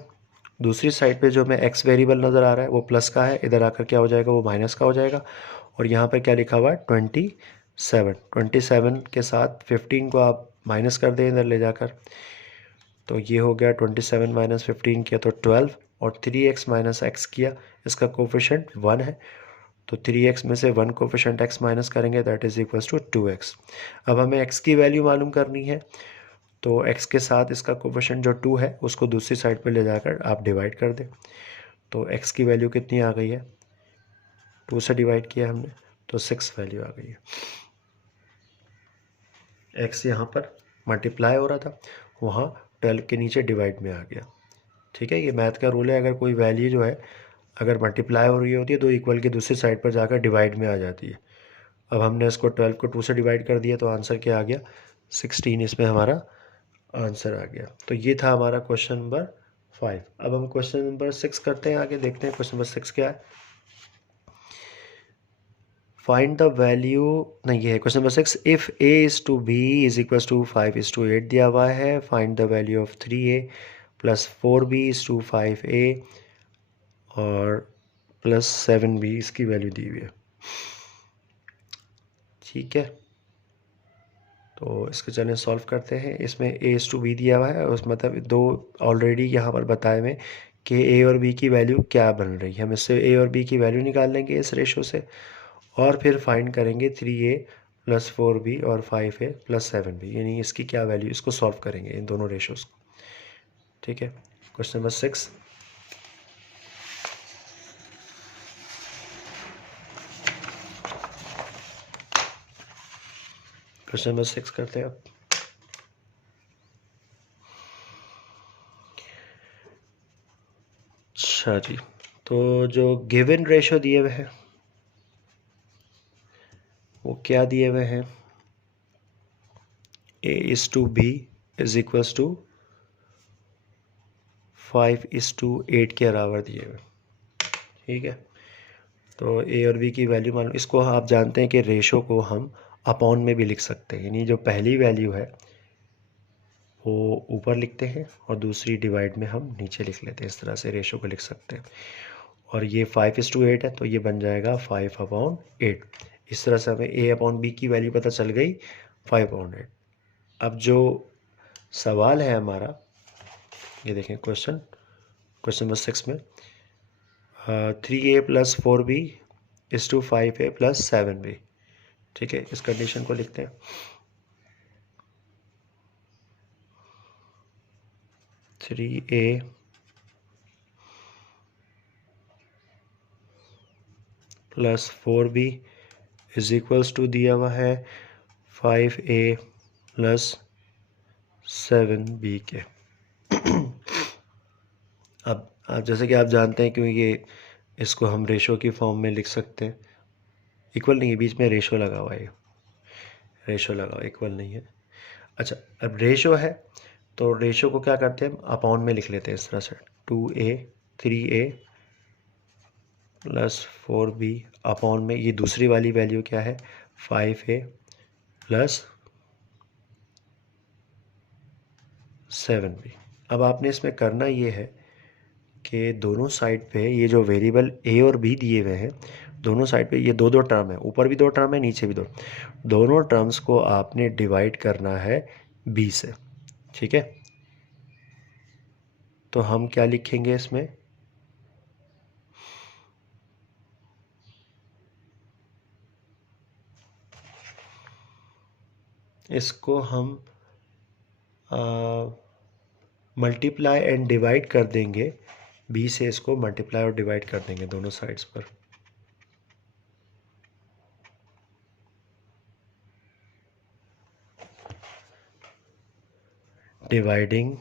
दूसरी साइड पे जो हमें x वेरिएबल नज़र आ रहा है वो प्लस का है, इधर आकर क्या हो जाएगा? वो माइनस का हो जाएगा। और यहाँ पर क्या लिखा हुआ है? 27 के साथ 15 को आप माइनस कर दें इधर ले जाकर, तो ये हो गया 27 - 15 किया तो 12, और 3x - x किया, इसका कोफिशिएंट 1 है, तो 3x में से 1 कोफिशिएंट x माइनस करेंगे, that is equals to 2x। अब हमें x की वैल्यू मालूम करनी है, तो x के साथ इसका कोफिशिएंट जो 2 है उसको दूसरी साइड पे ले जाकर आप डिवाइड कर दें। तो x की वैल्यू कितनी आ गई है, 2 से डिवाइड किया हमने तो 6 वैल्यू आ गई है। x यहाँ पर मल्टीप्लाई हो रहा था, वहाँ 12 के नीचे डिवाइड में आ गया। ठीक है, ये मैथ का रूल है, अगर कोई वैल्यू जो है अगर मल्टीप्लाई हो रही होती है तो इक्वल की दूसरी साइड पर जाकर डिवाइड में आ जाती है। अब हमने इसको 12 को 2 से डिवाइड कर दिया तो आंसर क्या आ गया, 16 इसमें हमारा आंसर आ गया। तो ये था हमारा क्वेश्चन नंबर 5। अब हम क्वेश्चन नंबर 6 करते हैं, आगे देखते हैं क्वेश्चन नंबर 6 क्या है। फाइंड द वैल्यू, नहीं ये है question number 6, if a is to b is equal to 5:8 दिया हुआ है, find the value of 3a plus 4b is to 5a और प्लस 7b इसकी वैल्यू दी हुई है। ठीक है, तो इसके चलिए सॉल्व करते हैं। इसमें a इज टू b दिया हुआ है, उस मतलब दो ऑलरेडी यहाँ पर बताए हुए कि a और b की वैल्यू क्या बन रही है। हम इससे a और b की वैल्यू निकाल लेंगे इस रेशो से, और फिर फाइंड करेंगे 3a प्लस 4b और 5a प्लस 7b, यानी इसकी क्या वैल्यू, इसको सॉल्व करेंगे इन दोनों रेशोज़ को। ठीक है, क्वेश्चन नंबर 6। क्वेश्चन नंबर 6 करते हैं आप। अच्छा जी, तो जो गिवन रेशो दिए हुए हैं वो क्या दिए हुए हैं, a is to b is equals to 5:8 के बराबर दिए हुए। ठीक है, तो a और b की वैल्यू मालूम, इसको आप जानते हैं कि रेशो को हम अपॉन में भी लिख सकते हैं, यानी जो पहली वैल्यू है वो ऊपर लिखते हैं और दूसरी डिवाइड में हम नीचे लिख लेते हैं, इस तरह से रेशो को लिख सकते हैं। और ये 5:8 है तो ये बन जाएगा 5/8। इस तरह से हमें a अपॉन b की वैल्यू पता चल गई 5/8। अब जो सवाल है हमारा, ये देखें क्वेश्चन नंबर 6 में 3a plus 4b is to 5a plus 7b। ठीक है, इस कंडीशन को लिखते हैं। 3a plus 4b is equals to दिया हुआ है 5a प्लस 7b के। अब जैसे कि आप जानते हैं, क्योंकि ये इसको हम रेशो की फॉर्म में लिख सकते हैं, इक्वल नहीं है, बीच में रेशो लगा हुआ है, रेशो लगा हुआ, इक्वल नहीं है। अच्छा, अब रेशो है तो रेशो को क्या करते हैं, हम अपॉन में लिख लेते हैं इस तरह से, 2a 3a plus 4b upon में ये दूसरी वाली वैल्यू क्या है 5a प्लस 7b। अब आपने इसमें करना ये है कि दोनों साइड पे ये जो वेरिएबल a और b दिए हुए हैं, दोनों साइड पे ये दो दो टर्म है, ऊपर भी दो टर्म है नीचे भी दो, दोनों टर्म्स को आपने डिवाइड करना है b से। ठीक है, तो हम क्या लिखेंगे इसमें, इसको हम मल्टीप्लाई एंड डिवाइड कर देंगे b से, इसको मल्टीप्लाई और डिवाइड कर देंगे दोनों साइड्स पर। डिवाइडिंग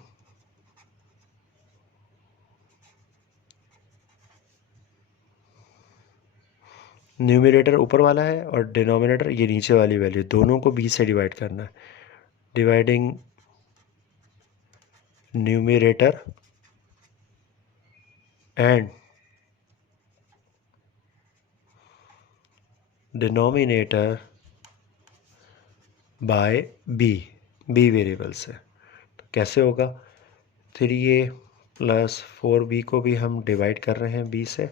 न्यूमरेटर ऊपर वाला है और डिनोमिनेटर ये नीचे वाली वैल्यू, दोनों को b से डिवाइड करना है। Dividing numerator and denominator by b variable से। तो कैसे होगा, 3a प्लस 4b को भी हम डिवाइड कर रहे हैं b से,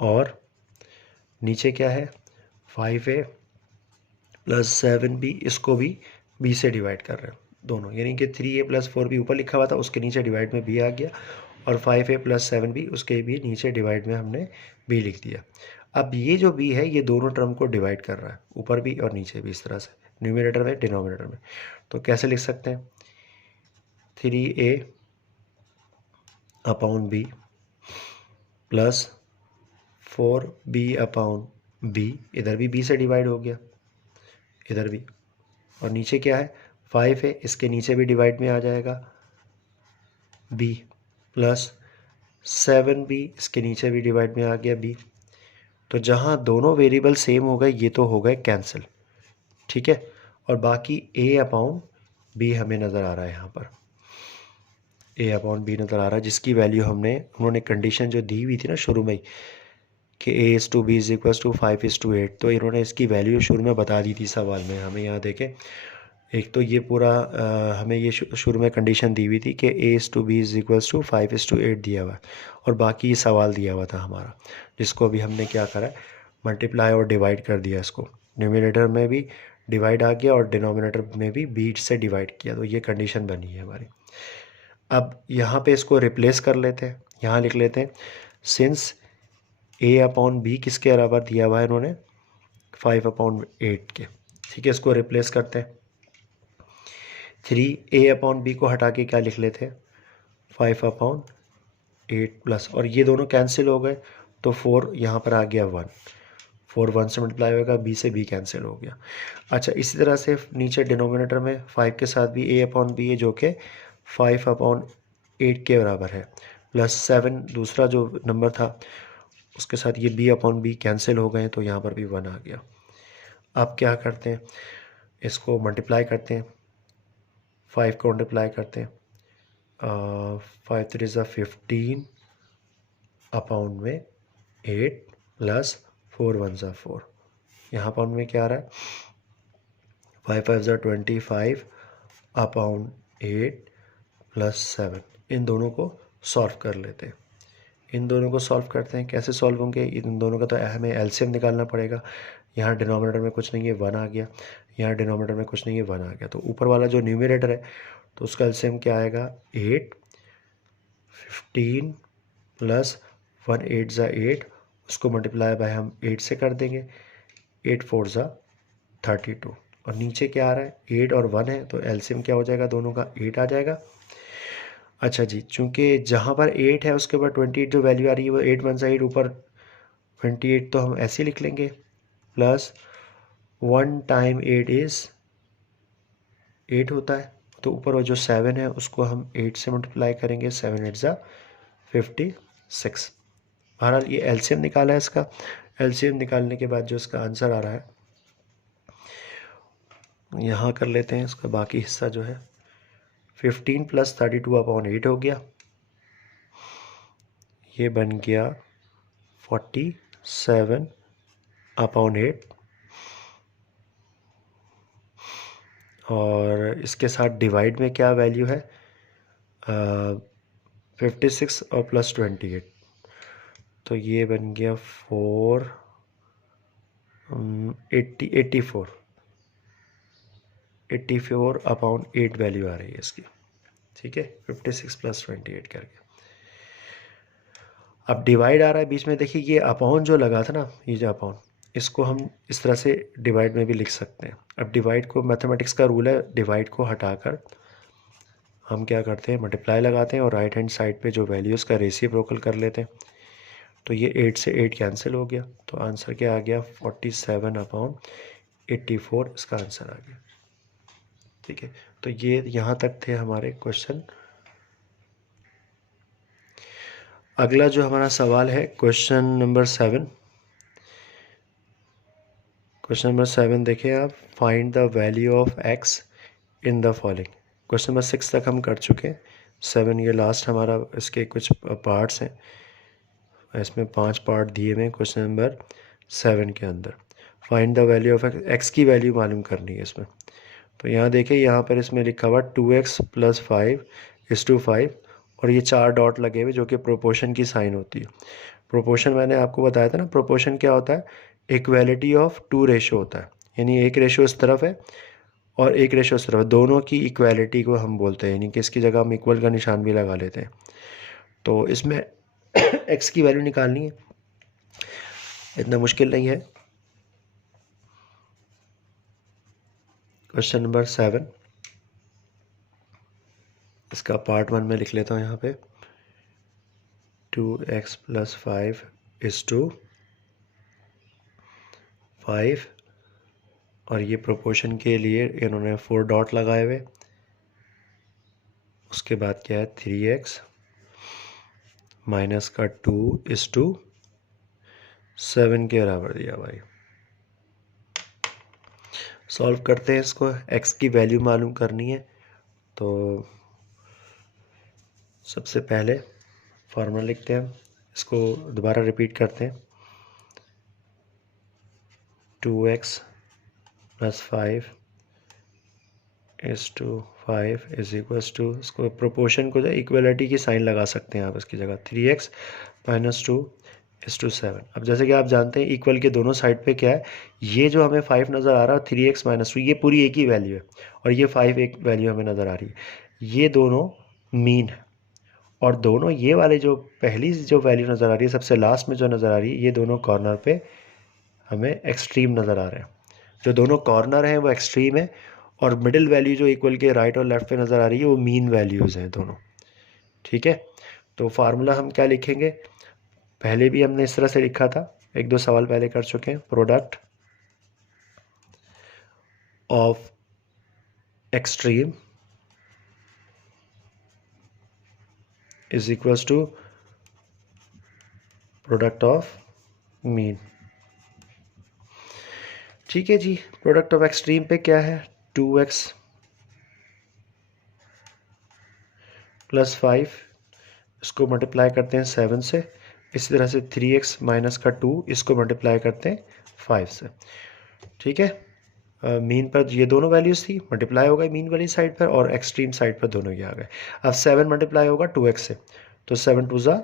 और नीचे क्या है 5a प्लस 7b, इसको भी b से डिवाइड कर रहे हैं दोनों, यानी कि 3a प्लस 4b ऊपर लिखा हुआ था, उसके नीचे डिवाइड में b आ गया, और 5a प्लस 7b उसके भी नीचे डिवाइड में हमने b लिख दिया। अब ये जो b है ये दोनों टर्म को डिवाइड कर रहा है, ऊपर भी और नीचे भी, इस तरह से, न्यूमरेटर में डिनोमिनेटर में। तो कैसे लिख सकते हैं, 3a upon b plus 4b upon b, इधर भी b से डिवाइड हो गया, इधर भी, और नीचे क्या है 5 है, इसके नीचे भी डिवाइड में आ जाएगा b, प्लस 7b, इसके नीचे भी डिवाइड में आ गया b। तो जहाँ दोनों वेरिएबल सेम हो गए ये तो हो गए कैंसिल, ठीक है। और बाकी a अपॉन b हमें नज़र आ रहा है, यहाँ पर a अपॉन b नज़र आ रहा है, जिसकी वैल्यू उन्होंने कंडीशन जो दी हुई थी ना शुरू में ही कि a/b इज इक्वल टू 5:8, तो इन्होंने इसकी वैल्यू शुरू में बता दी थी सवाल में हमें। यहाँ देखें, एक तो ये पूरा हमें ये शुरू में कंडीशन दी हुई थी कि a/b इज इक्वल टू 5:8 दिया हुआ है, और बाकी ये सवाल दिया हुआ था हमारा, जिसको अभी हमने क्या करा है, मल्टीप्लाई और डिवाइड कर दिया इसको, न्यूमरेटर में भी डिवाइड आ गया और डिनोमिनेटर में भी b से डिवाइड किया, तो ये कंडीशन बनी है हमारी। अब यहाँ पे इसको रिप्लेस कर लेते हैं, यहाँ लिख लेते हैं सिंस a अपॉन b किसके बराबर दिया हुआ है इन्होंने, 5/8 के, ठीक है। इसको रिप्लेस करते हैं, 3a अपॉन b को हटा के क्या लिख लेते हैं, 5/8 प्लस, और ये दोनों कैंसिल हो गए तो 4 यहाँ पर आ गया 1, 4 1 से मल्टीप्लाई होगा, b से b कैंसिल हो गया। अच्छा, इसी तरह से नीचे डिनोमिनेटर में 5 के साथ भी a अपॉन b है जो कि 5/8 के बराबर है, प्लस 7 दूसरा जो नंबर था उसके साथ ये b अपॉन b कैंसिल हो गए, तो यहाँ पर भी 1 आ गया। अब क्या करते हैं, इसको मल्टीप्लाई करते हैं, 5 को मल्टीप्लाई करते हैं, 5 3 ज़ा 15 अपॉन में 8 प्लस 4 1 ज़ा 4, यहाँ अपॉन में क्या आ रहा है, 5 5 ज़ा 25 अपॉन 8 प्लस 7। इन दोनों को सॉल्व कर लेते हैं, इन दोनों को सॉल्व करते हैं। कैसे सॉल्व होंगे, इन दोनों का तो हमें एलसीएम निकालना पड़ेगा। यहाँ डिनोमिनेटर में कुछ नहीं है, 1 आ गया, यहाँ डिनोमिनेटर में कुछ नहीं है, 1 आ गया, तो ऊपर वाला जो न्यूमरेटर है तो उसका एलसीएम क्या आएगा, 8 15 प्लस 1 8 ज़ा 8, उसको मल्टीप्लाई बाय हम 8 से कर देंगे, 8 4 ज़ा 32, और नीचे क्या आ रहा है 8 और 1 है, तो एलसीएम क्या हो जाएगा दोनों का, 8 आ जाएगा। अच्छा जी, चूँकि जहाँ पर 8 है उसके ऊपर 28 जो वैल्यू आ रही है वो 8 1 ज़ा 8 ऊपर 28, तो हम ऐसे लिख लेंगे, प्लस 1 टाइम 8 इज़ 8 होता है, तो ऊपर वो जो 7 है उसको हम 8 से मल्टीप्लाई करेंगे, 7 8 ज़ा 56। बहरहाल ये एलसीएम निकाला है इसका, एलसीएम निकालने के बाद जो इसका आंसर आ रहा है यहाँ कर लेते हैं, इसका बाकी हिस्सा जो है 15 प्लस 32 अपॉन 8 हो गया, ये बन गया 47 अपॉन 8, और इसके साथ डिवाइड में क्या वैल्यू है, 56 और प्लस 28, तो ये बन गया 84 अपॉन 8 वैल्यू आ रही है इसकी, ठीक है, 56 प्लस 28 करके। अब डिवाइड आ रहा है बीच में, देखिए ये अपॉन जो लगा था ना, ये जो अपॉन, इसको हम इस तरह से डिवाइड में भी लिख सकते हैं। अब डिवाइड को, मैथमेटिक्स का रूल है, डिवाइड को हटाकर हम क्या करते हैं, मल्टीप्लाई लगाते हैं और राइट हैंड साइड पे जो वैल्यूज़ का रेसिप्रोकल कर लेते हैं, तो ये 8 से 8 कैंसिल हो गया, तो आंसर क्या आ गया, 47 अपॉन 84 इसका आंसर आ गया, ठीक है। तो ये यहाँ तक थे हमारे क्वेश्चन। अगला जो हमारा सवाल है क्वेश्चन नंबर 7। क्वेश्चन नंबर 7 देखिए आप, find the value of x in the following. Question number 6 तक हम कर चुके हैं, 7 ये लास्ट हमारा, इसके कुछ पार्ट्स हैं, इसमें 5 पार्ट दिए हुए हैं क्वेश्चन नंबर 7 के अंदर। Find the value of x की वैल्यू मालूम करनी है इसमें। तो यहाँ देखिए, यहाँ पर इसमें लिखा हुआ 2x + 5:5, और ये 4 डॉट लगे हुए जो कि प्रोपोर्शन की साइन होती है। प्रोपोर्शन मैंने आपको बताया था ना, प्रोपोर्शन क्या होता है, इक्वालिटी ऑफ 2 रेशो होता है, यानी एक रेशो इस तरफ है और एक रेशो इस तरफ है, दोनों की इक्वालिटी को हम बोलते हैं, यानी कि इसकी जगह हम इक्वल का निशान भी लगा लेते हैं। तो इसमें x की वैल्यू निकालनी है, इतना मुश्किल नहीं है। क्वेश्चन नंबर 7, इसका पार्ट 1 में लिख लेता हूँ यहाँ पे। 2x + 5 = 5 और ये प्रोपोर्शन के लिए इन्होंने 4 डॉट लगाए हुए। उसके बाद क्या है, 3x माइनस का 2 = 7 के बराबर दिया भाई। सॉल्व करते हैं इसको। x की वैल्यू मालूम करनी है, तो सबसे पहले फार्मूला लिखते हैं, इसको दोबारा रिपीट करते हैं। 2x + 5 = 5 = इसको प्रोपोर्शन को जो इक्वलिटी की साइन लगा सकते हैं आप इसकी जगह। 3x - 2 = 7। अब जैसे कि आप जानते हैं इक्वल के दोनों साइड पे क्या है, ये जो हमें 5 नज़र आ रहा है 3x - 2 ये पूरी एक ही वैल्यू है और ये 5 एक वैल्यू हमें नज़र आ रही है। ये दोनों मीन है और दोनों ये वाले जो पहली जो वैल्यू नज़र आ रही है सबसे लास्ट में जो नज़र आ रही है, ये दोनों कॉर्नर पे हमें एक्सट्रीम नज़र आ रहे हैं। जो दोनों कॉर्नर हैं वो एक्सट्रीम है और मिडिल वैल्यू जो इक्वल के राइट और लेफ्ट पे नज़र आ रही है वो मीन वैल्यूज़ हैं दोनों। ठीक है, तो फार्मूला हम क्या लिखेंगे, पहले भी हमने इस तरह से लिखा था, 1-2 सवाल पहले कर चुके हैं। Product of extreme = product of mean. ठीक है जी, प्रोडक्ट ऑफ एक्सट्रीम पे क्या है, 2x + 5 इसको मल्टीप्लाई करते हैं 7 से। इसी तरह से 3x माइनस का 2 इसको मल्टीप्लाई करते हैं 5 से। ठीक है, मीन पर ये दोनों वैल्यूज़ थी, मल्टीप्लाई हो गई मीन वाली साइड पर और एक्सट्रीम साइड पर दोनों ये आ गए। अब 7 मल्टीप्लाई होगा 2x से, तो 7 × 2 =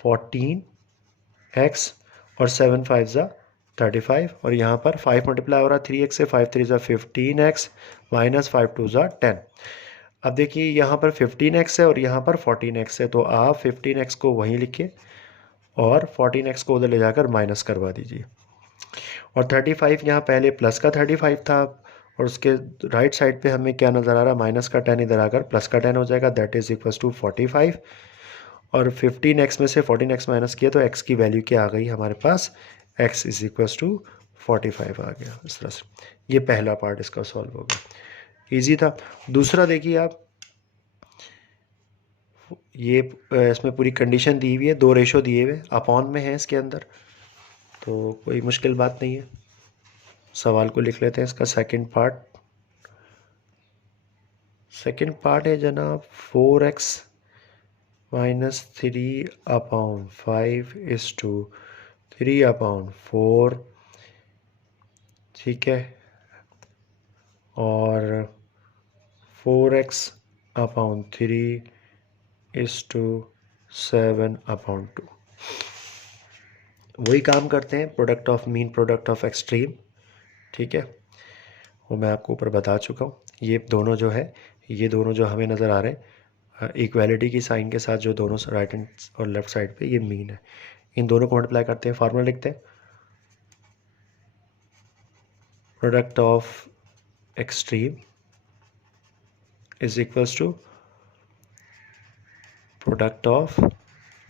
14x और 7 × 5 = 35 और यहाँ पर 5 मल्टीप्लाई हो रहा है 3x से, 5 × 3 = 15x माइनस 5 × 2 = 10। अब देखिए यहाँ पर 15x है और यहाँ पर 14x है, तो आप 15x को वहीं लिखिए और 14x को उधर ले जाकर माइनस करवा दीजिए। और 35 यहाँ पहले प्लस का 35 था और उसके राइट साइड पे हमें क्या नज़र आ रहा है, माइनस का 10 इधर आकर प्लस का 10 हो जाएगा, दैट इज़ इक्वल्स टू 45। और 15x में से 14x माइनस किया तो x की वैल्यू क्या आ गई हमारे पास, x इज़ इक्वल्स टू 45 आ गया। इस तरह से ये पहला पार्ट इसका सॉल्व हो गया, ईजी था। दूसरा देखिए आप, ये इसमें पूरी कंडीशन दी हुई है, 2 रेशो दिए हुए अपॉन में है इसके अंदर, तो कोई मुश्किल बात नहीं है। सवाल को लिख लेते हैं, इसका सेकंड पार्ट है जनाब 4x - 3/5 = 3/4। ठीक है, और 4x/3 = 7/2। वही काम करते हैं, product of mean, product of extreme. ठीक है, वो मैं आपको ऊपर बता चुका हूँ। ये दोनों जो है, ये दोनों जो हमें नज़र आ रहे हैं इक्वालिटी की साइन के साथ, जो दोनों राइट हैंड और लेफ्ट साइड पे ये मीन है, इन दोनों को मल्टीप्लाई करते हैं, फार्मूला लिखते हैं। Product of extreme is equals to product of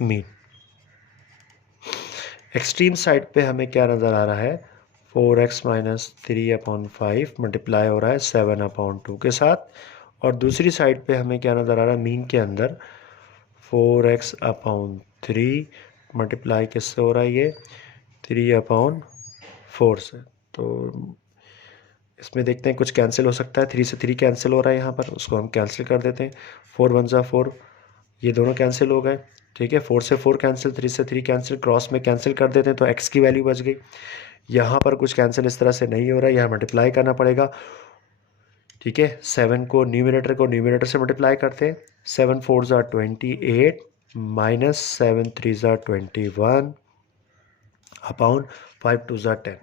mean. Extreme side पे हमें क्या नज़र आ रहा है, 4x - 3/5 मल्टीप्लाई हो रहा है 7/2 के साथ, और दूसरी साइड पे हमें क्या नज़र आ रहा है, मीन के अंदर 4x/3 मल्टीप्लाई किससे हो रहा है, ये 3/4 से। तो इसमें देखते हैं कुछ कैंसिल हो सकता है, 3 से 3 कैंसिल हो रहा है यहाँ पर, उसको हम कैंसिल कर देते हैं। 4 × 1 = 4, ये दोनों कैंसिल हो गए। ठीक है, 4 से 4 कैंसिल, 3 से 3 कैंसिल, क्रॉस में कैंसिल कर देते हैं तो x की वैल्यू बच गई। यहाँ पर कुछ कैंसिल इस तरह से नहीं हो रहा है, यहाँ मल्टीप्लाई करना पड़ेगा। ठीक है, 7 को न्यूमरेटर से मल्टीप्लाई करते हैं, 7 × 4 = 28 माइनस 7 × 3 = 21 अपॉन 5 × 2 = 10।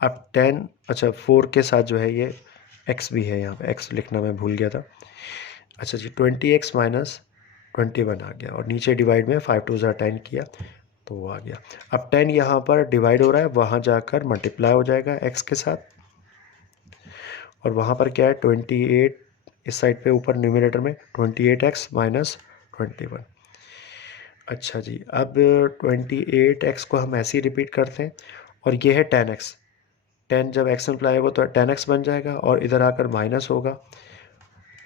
अब 10, अच्छा 4 के साथ जो है ये x भी है, यहाँ पे x लिखना मैं भूल गया था। अच्छा जी, 20x - 21 आ गया और नीचे डिवाइड में 5 × 2 = 10 किया तो वो आ गया। अब 10 यहाँ पर डिवाइड हो रहा है, वहाँ जाकर मल्टीप्लाई हो जाएगा x के साथ, और वहाँ पर क्या है 28, इस साइड पे ऊपर न्यूमरेटर में 28x माइनस 21। अच्छा जी, अब 28x को हम ऐसे ही रिपीट करते हैं, और ये है 10x। 10 जब x मल्टीप्लाई होगा तो 10x बन जाएगा, और इधर आकर माइनस होगा,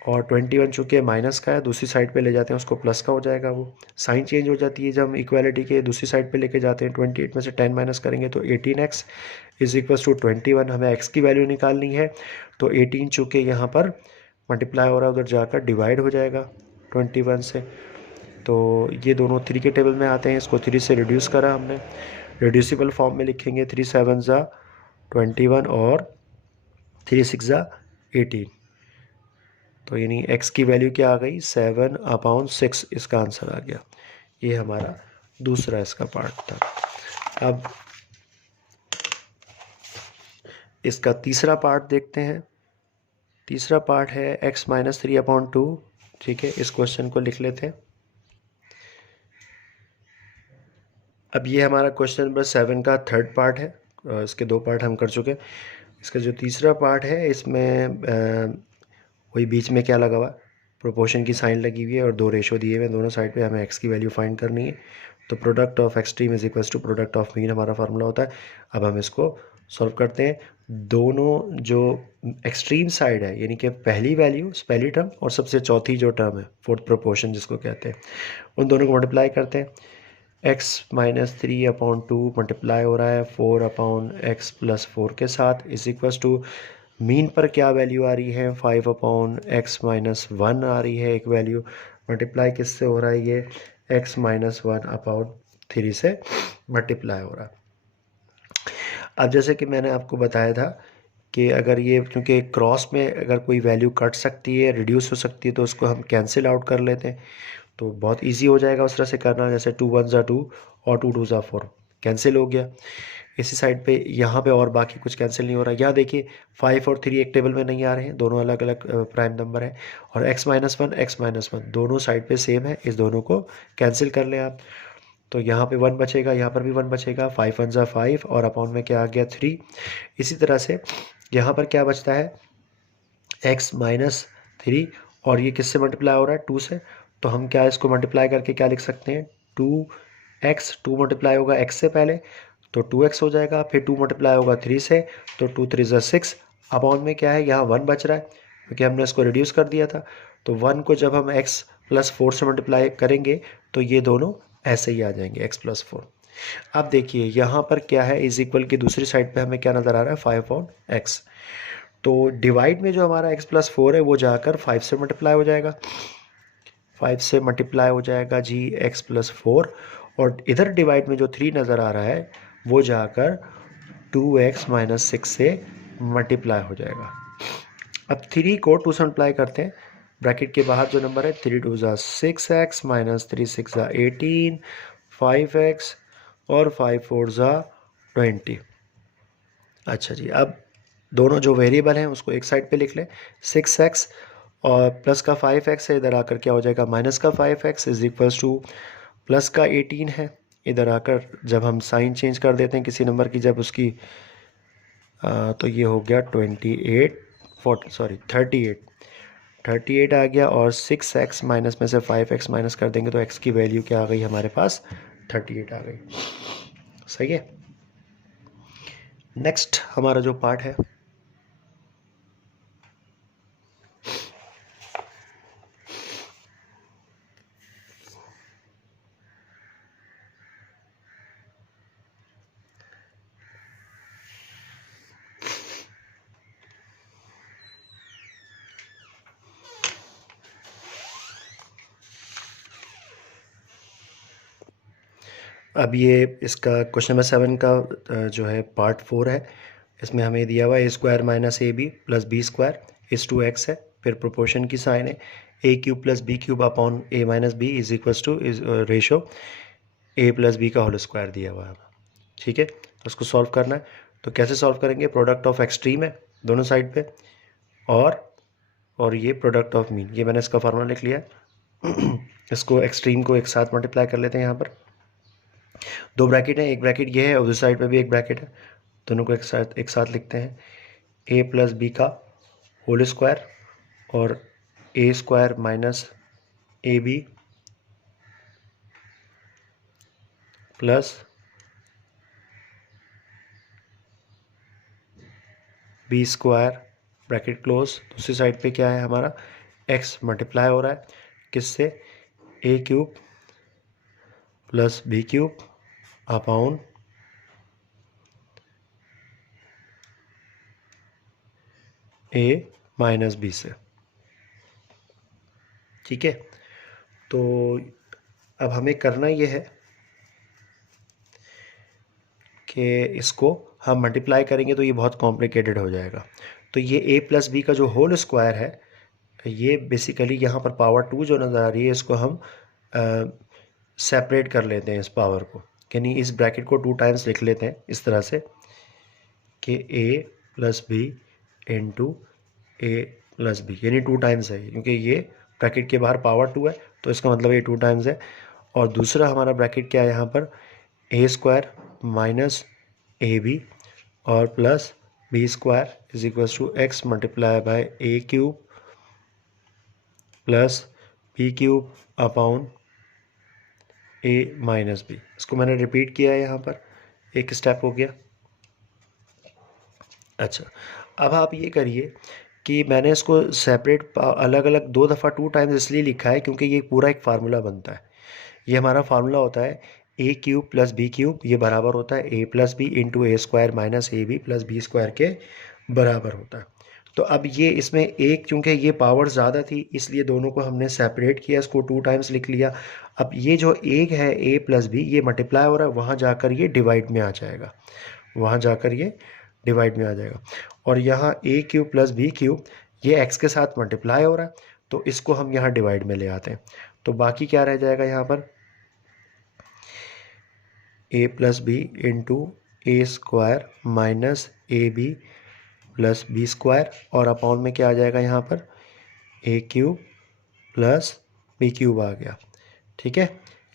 और 21 चूँकि माइनस का है दूसरी साइड पे ले जाते हैं उसको प्लस का हो जाएगा। वो साइन चेंज हो जाती है जब हम इक्वालिटी के दूसरी साइड पे लेके जाते हैं। 28 में से 10 माइनस करेंगे तो 18x इज इक्वल्स टू 21। हमें x की वैल्यू निकालनी है, तो 18 चूँकि यहाँ पर मल्टीप्लाई हो रहा है उधर जाकर डिवाइड हो जाएगा 21 से। तो ये दोनों 3 के टेबल में आते हैं, इसको 3 से रिड्यूस करा हमने, रिड्यूसिबल फॉर्म में लिखेंगे 3 7 ज़ा 21 और 3 6 ज़ा 18। तो यानी x की वैल्यू क्या आ गई 7/6, इसका आंसर आ गया। ये हमारा दूसरा इसका पार्ट था। अब इसका तीसरा पार्ट देखते हैं। तीसरा पार्ट है x माइनस 3/2। ठीक है, इस क्वेश्चन को लिख लेते हैं। अब ये हमारा क्वेश्चन नंबर 7 का थर्ड पार्ट है, इसके 2 पार्ट हम कर चुके हैं। इसका जो तीसरा पार्ट है इसमें वही बीच में क्या लगा हुआ, प्रोपोर्शन की साइन लगी हुई है और 2 रेशो दिए हुए हैं दोनों साइड पे, हमें x की वैल्यू फाइंड करनी है। तो product of extreme is equals to product of mean हमारा फार्मूला होता है। अब हम इसको सॉल्व करते हैं। दोनों जो एक्सट्रीम साइड है यानी कि पहली वैल्यू पहली टर्म और सबसे चौथी जो टर्म है फोर्थ प्रोपोर्शन जिसको कहते हैं, उन दोनों को मल्टीप्लाई करते हैं। x माइनस 3/2 मल्टीप्लाई हो रहा है 4/x+4 के साथ इज इक्वल्स टू मीन पर क्या वैल्यू आ रही है 5/x-1 आ रही है एक वैल्यू, मल्टीप्लाई किससे हो रहा है ये x-1/3 से मल्टीप्लाई हो रहा है। अब जैसे कि मैंने आपको बताया था कि अगर ये क्योंकि क्रॉस में अगर कोई वैल्यू कट सकती है रिड्यूस हो सकती है तो उसको हम कैंसिल आउट कर लेते हैं, तो बहुत इजी हो जाएगा उस तरह से करना। जैसे 2 1 ज़ा 2 और 2 2 ज़ा 4 कैंसिल हो गया। इसी साइड पे यहाँ पे और बाकी कुछ कैंसिल नहीं हो रहा। यहाँ देखिए 5 और 3 एक टेबल में नहीं आ रहे हैं, दोनों अलग अलग प्राइम नंबर है, और x-1 दोनों साइड पे सेम है, इस दोनों को कैंसिल कर लें आप। तो यहाँ पे 1 बचेगा, यहाँ पर भी 1 बचेगा, 5 1 ज़ा 5 और अपॉन में क्या आ गया 3। इसी तरह से यहाँ पर क्या बचता है x-3, और ये किससे मल्टीप्लाई हो रहा है 2 से, तो हम क्या इसको मल्टीप्लाई करके क्या लिख सकते हैं 2x, 2 मल्टीप्लाई होगा x से पहले तो 2x हो जाएगा, फिर 2 मल्टीप्लाई होगा 3 से तो 2 3 ज़ा 6, अपॉन में क्या है यहाँ 1 बच रहा है क्योंकि हमने इसको रिड्यूस कर दिया था। तो 1 को जब हम x+4 से मल्टीप्लाई करेंगे तो ये दोनों ऐसे ही आ जाएंगे x+4। अब देखिए यहाँ पर क्या है इज इक्वल की दूसरी साइड पे हमें क्या नज़र आ रहा है 5/x। तो डिवाइड में जो हमारा x+4 है वो जाकर 5 से मल्टीप्लाई हो जाएगा, 5 से मल्टीप्लाई हो जाएगा जी x+4, और इधर डिवाइड में जो 3 नज़र आ रहा है वो जाकर 2x-6 से मल्टीप्लाई हो जाएगा। अब 3 को 2 से मल्टीप्लाई करते हैं, ब्रैकेट के बाहर जो नंबर है 3 2 ज़ा 6x माइनस 3 6 ज़ा 18, 5x और 5 4 ज़ा 20। अच्छा जी, अब दोनों जो वेरिएबल हैं उसको एक साइड पे लिख लें, 6x और प्लस का 5x है, इधर आकर क्या हो जाएगा माइनस का 5x is equals two plus का 18 है। इधर आकर जब हम साइन चेंज कर देते हैं किसी नंबर की जब उसकी तो ये हो गया 38 आ गया, और 6x माइनस में से 5x माइनस कर देंगे तो x की वैल्यू क्या आ गई हमारे पास 38 आ गई। सही है। नेक्स्ट हमारा जो पार्ट है अब ये इसका क्वेश्चन नंबर 7 का जो है पार्ट 4 है। इसमें हमें दिया हुआ है A² minus AB plus B² is to x है, फिर प्रोपोर्शन की साइन है A³ plus B³ upon A minus B is equals to is ratio A plus B का होल स्क्वायर दिया हुआ है। ठीक है, तो उसको सॉल्व करना है। तो कैसे सॉल्व करेंगे, प्रोडक्ट ऑफ एक्सट्रीम है दोनों साइड पे, और ये प्रोडक्ट ऑफ मीन, ये मैंने इसका फार्मूला लिख लिया है। इसको एक्सट्रीम को एक साथ मल्टीप्लाई कर लेते हैं यहाँ पर, दो ब्रैकेट है, एक ब्रैकेट ये है और दूसरी साइड पे भी एक ब्रैकेट है, दोनों को एक साथ लिखते हैं। ए प्लस बी का होल स्क्वायर और A square minus A B plus B square bracket close. दूसरी साइड पे क्या है हमारा, एक्स मल्टीप्लाई हो रहा है किससे, A cube plus B cube upon A minus B से। ठीक है, तो अब हमें करना ये है कि इसको हम मल्टीप्लाई करेंगे तो ये बहुत कॉम्प्लिकेटेड हो जाएगा। तो ये a प्लस बी का जो होल स्क्वायर है, ये बेसिकली यहाँ पर पावर 2 जो नज़र आ रही है, इसको हम सेपरेट कर लेते हैं इस पावर को, यानी इस ब्रैकेट को 2 टाइम्स लिख लेते हैं इस तरह से कि a plus B into A plus B, यानी 2 टाइम्स है क्योंकि ये ब्रैकेट के बाहर पावर 2 है तो इसका मतलब ये 2 टाइम्स है। और दूसरा हमारा ब्रैकेट क्या है यहाँ पर, A square minus A B और plus B square is equals to X multiply by A cube plus B cube upon A minus B. इसको मैंने रिपीट किया है यहाँ पर, एक स्टेप हो गया। अच्छा, अब आप ये करिए कि मैंने इसको सेपरेट अलग अलग 2 दफ़ा 2 टाइम्स इसलिए लिखा है क्योंकि ये पूरा एक फार्मूला बनता है। ये हमारा फार्मूला होता है A cube plus B cube, ये बराबर होता है A plus B into A square minus A B plus B square के बराबर होता है। तो अब ये इसमें एक, चूँकि ये पावर ज़्यादा थी इसलिए दोनों को हमने सेपरेट किया, इसको 2 टाइम्स लिख लिया। अब ये जो एक है ए प्लस बी, ये मल्टीप्लाई हो रहा है, वहाँ जाकर ये डिवाइड में आ जाएगा, वहाँ जाकर ये डिवाइड में आ जाएगा। और यहाँ ए क्यूब प्लस बी क्यूब ये एक्स के साथ मल्टीप्लाई हो रहा है तो इसको हम यहाँ डिवाइड में ले आते हैं। तो बाकी क्या रह जाएगा यहाँ पर, A plus B into A square minus A B plus B square और अपॉन में क्या आ जाएगा यहाँ पर, A cube plus B cube आ गया। ठीक है,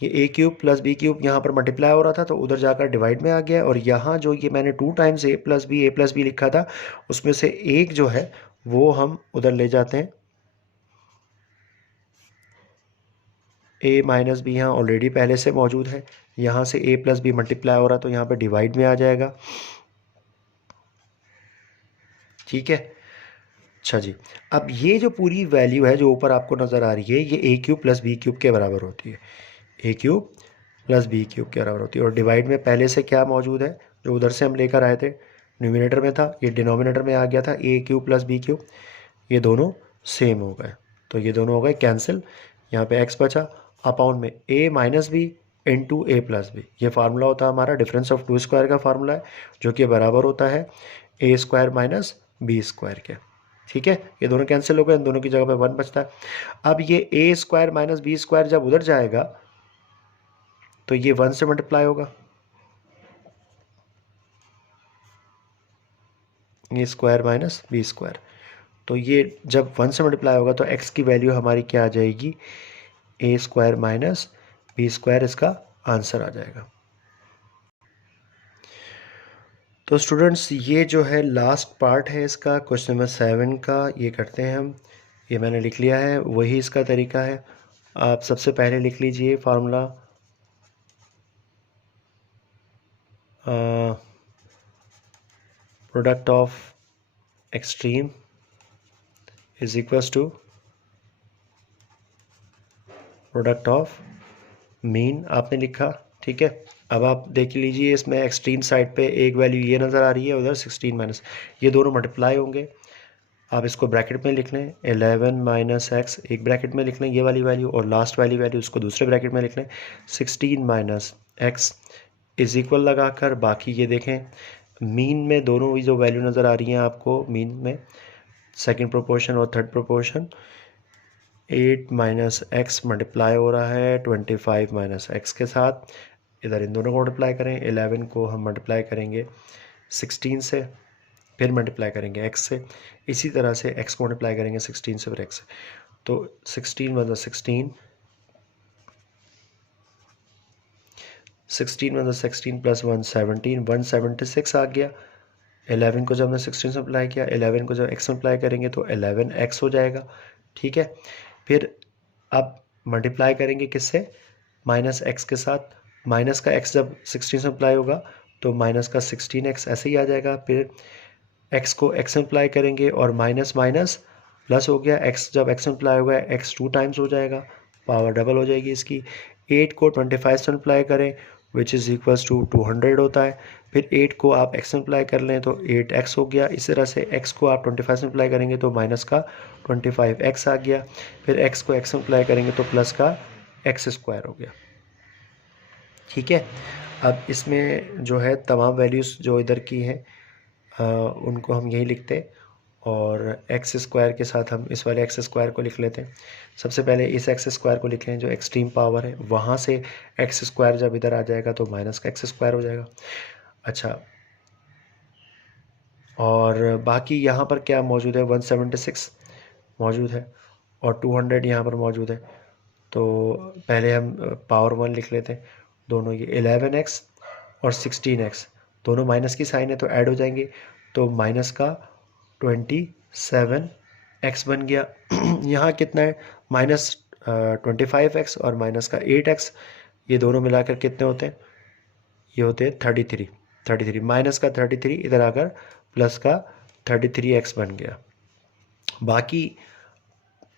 ये A cube plus B cube यहाँ पर मल्टीप्लाई हो रहा था तो उधर जाकर डिवाइड में आ गया। और यहाँ जो ये मैंने 2 टाइम्स ए प्लस बी लिखा था उसमें से एक जो है वो हम उधर ले जाते हैं, ए माइनस बी यहाँ ऑलरेडी पहले से मौजूद है, यहाँ से ए प्लस बी मल्टीप्लाई हो रहा तो यहाँ पे डिवाइड में आ जाएगा। ठीक है, अच्छा जी, अब ये जो पूरी वैल्यू है जो ऊपर आपको नज़र आ रही है ये A cube plus B cube के बराबर होती है, A cube plus B cube के बराबर होती है। और डिवाइड में पहले से क्या मौजूद है, जो उधर से हम लेकर आए थे न्यूमिनेटर में था, ये डिनोमिनेटर में आ गया था ए क्यूब प्लस बी क्यूब, ये दोनों सेम हो गए तो ये दोनों हो गए कैंसिल। यहाँ पे एक्स बचा अपॉन में ए minus B into A plus B, ये फार्मूला होता है हमारा डिफरेंस ऑफ 2 स्क्वायर का फार्मूला है जो कि बराबर होता है ए स्क्वायर माइनस बी स्क्वायर के। ठीक है, ये दोनों कैंसिल हो गए, इन दोनों की जगह पे 1 बचता है। अब ये ए स्क्वायर माइनस बी स्क्वायर जब उधर जाएगा तो ये 1 से मल्टीप्लाई होगा, ये स्क्वायर माइनस बी स्क्वायर, तो ये जब 1 से मल्टीप्लाई होगा तो x की वैल्यू हमारी क्या आ जाएगी, ए स्क्वायर माइनस बी स्क्वायर, इसका आंसर आ जाएगा। तो स्टूडेंट्स ये जो है लास्ट पार्ट है इसका, क्वेश्चन नंबर 7 का, ये करते हैं हम। ये मैंने लिख लिया है, वही इसका तरीका है। आप सबसे पहले लिख लीजिए formula, product of extreme is equals to product of mean, आपने लिखा। ठीक है, अब आप देख लीजिए इसमें एक्सट्रीम साइड पे एक वैल्यू ये नज़र आ रही है, उधर 16 माइनस, ये दोनों मल्टीप्लाई होंगे। आप इसको ब्रैकेट में लिख लें, 11 माइनस एक्स एक ब्रैकेट में लिख लें ये वाली वैल्यू, और लास्ट वाली वैल्यू उसको दूसरे ब्रैकेट में लिख लें, 16 माइनस एक्स इज इक्वल लगाकर बाकी ये देखें मीन में दोनों ही जो वैल्यू नज़र आ रही हैं आपको, मीन में सेकंड प्रोपोर्शन और third proportion, 8 minus x multiply हो रहा है 25 माइनस एक्स के साथ, इधर इन दोनों को मल्टीप्लाई करें, 11 को हम मल्टीप्लाई करेंगे 16 से, फिर मल्टीप्लाई करेंगे x से, इसी तरह से x को मल्टीप्लाई करेंगे 16 से फिर x से, तो 16 मतलब 16 16 वन 16 प्लस 1 17, 176 आ गया। 11 को जब हमने 16 से अप्लाई किया, 11 को जब x में अप्लाई करेंगे तो 11x हो जाएगा। ठीक है, फिर अब मल्टीप्लाई करेंगे किससे, माइनस एक्स के साथ। माइनस का x जब 16 से अप्लाई होगा तो माइनस का 16x ऐसे ही आ जाएगा। फिर x को x में अप्लाई करेंगे और माइनस माइनस प्लस हो गया, x जब x में अप्लाई होगा x 2 टाइम्स हो जाएगा, पावर डबल हो जाएगी इसकी। 8 को 25 से अप्लाई करें विच इज़ इक्वल्स टू 200 होता है। फिर 8 को आप x में अप्लाई कर लें तो 8x हो गया। इस तरह से x को आप 25 में अप्लाई करेंगे तो माइनस का 25x आ गया। फिर x को x में अप्लाई करेंगे तो प्लस का x² हो गया। ठीक है, अब इसमें जो है तमाम वैल्यूज़ जो इधर की हैं उनको हम यही लिखते हैं और x² के साथ हम इस वाले x² को लिख लेते हैं। सबसे पहले इस x² को लिख लें जो एक्सट्रीम पावर है, वहाँ से x² जब इधर आ जाएगा तो माइनस का x² हो जाएगा। अच्छा, और बाकी यहाँ पर क्या मौजूद है, 176 मौजूद है और 200 यहाँ पर मौजूद है। तो पहले हम पावर 1 लिख लेते हैं। दोनों ये 11x और 16x दोनों माइनस की साइन है तो ऐड हो जाएंगे, तो माइनस का 27x बन गया। यहाँ कितना है, माइनस 25x और माइनस का 8x, ये दोनों मिलाकर कितने होते हैं, ये होते हैं 33। माइनस का 33 इधर आकर प्लस का 33x बन गया। बाकी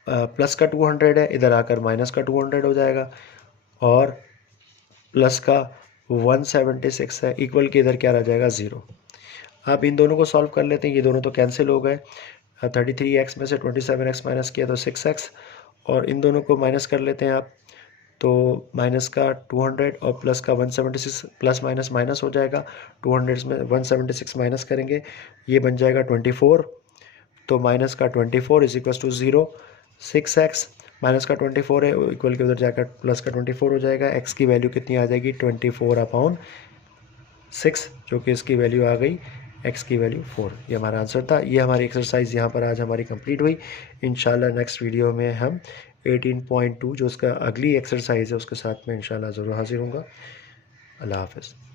प्लस का 200 है, इधर आकर माइनस का 200 हो जाएगा और प्लस का 176 है, इक्वल के इधर क्या रह जाएगा 0। आप इन दोनों को सॉल्व कर लेते हैं, ये दोनों तो कैंसिल हो गए। 33x में से 27x माइनस किया तो 6x, और इन दोनों को माइनस कर लेते हैं आप, तो माइनस का 200 और प्लस का 176, प्लस माइनस माइनस हो जाएगा। 200 में 176 माइनस करेंगे, ये बन जाएगा 24, तो माइनस का 24 is equal to 0। 6x minus का 24 है, इक्वल के उधर जाकर प्लस का 24 हो जाएगा। x की वैल्यू कितनी आ जाएगी, 24/6, जो कि इसकी वैल्यू आ गई x की वैल्यू 4। ये हमारा आंसर था। ये हमारी एक्सरसाइज यहाँ पर आज हमारी कंप्लीट हुई। इंशाल्लाह नेक्स्ट वीडियो में हम 18.2 जो उसका अगली एक्सरसाइज है उसके साथ में इंशाल्लाह ज़रूर हाजिर होऊंगा। अल्लाह हाफ़िज़।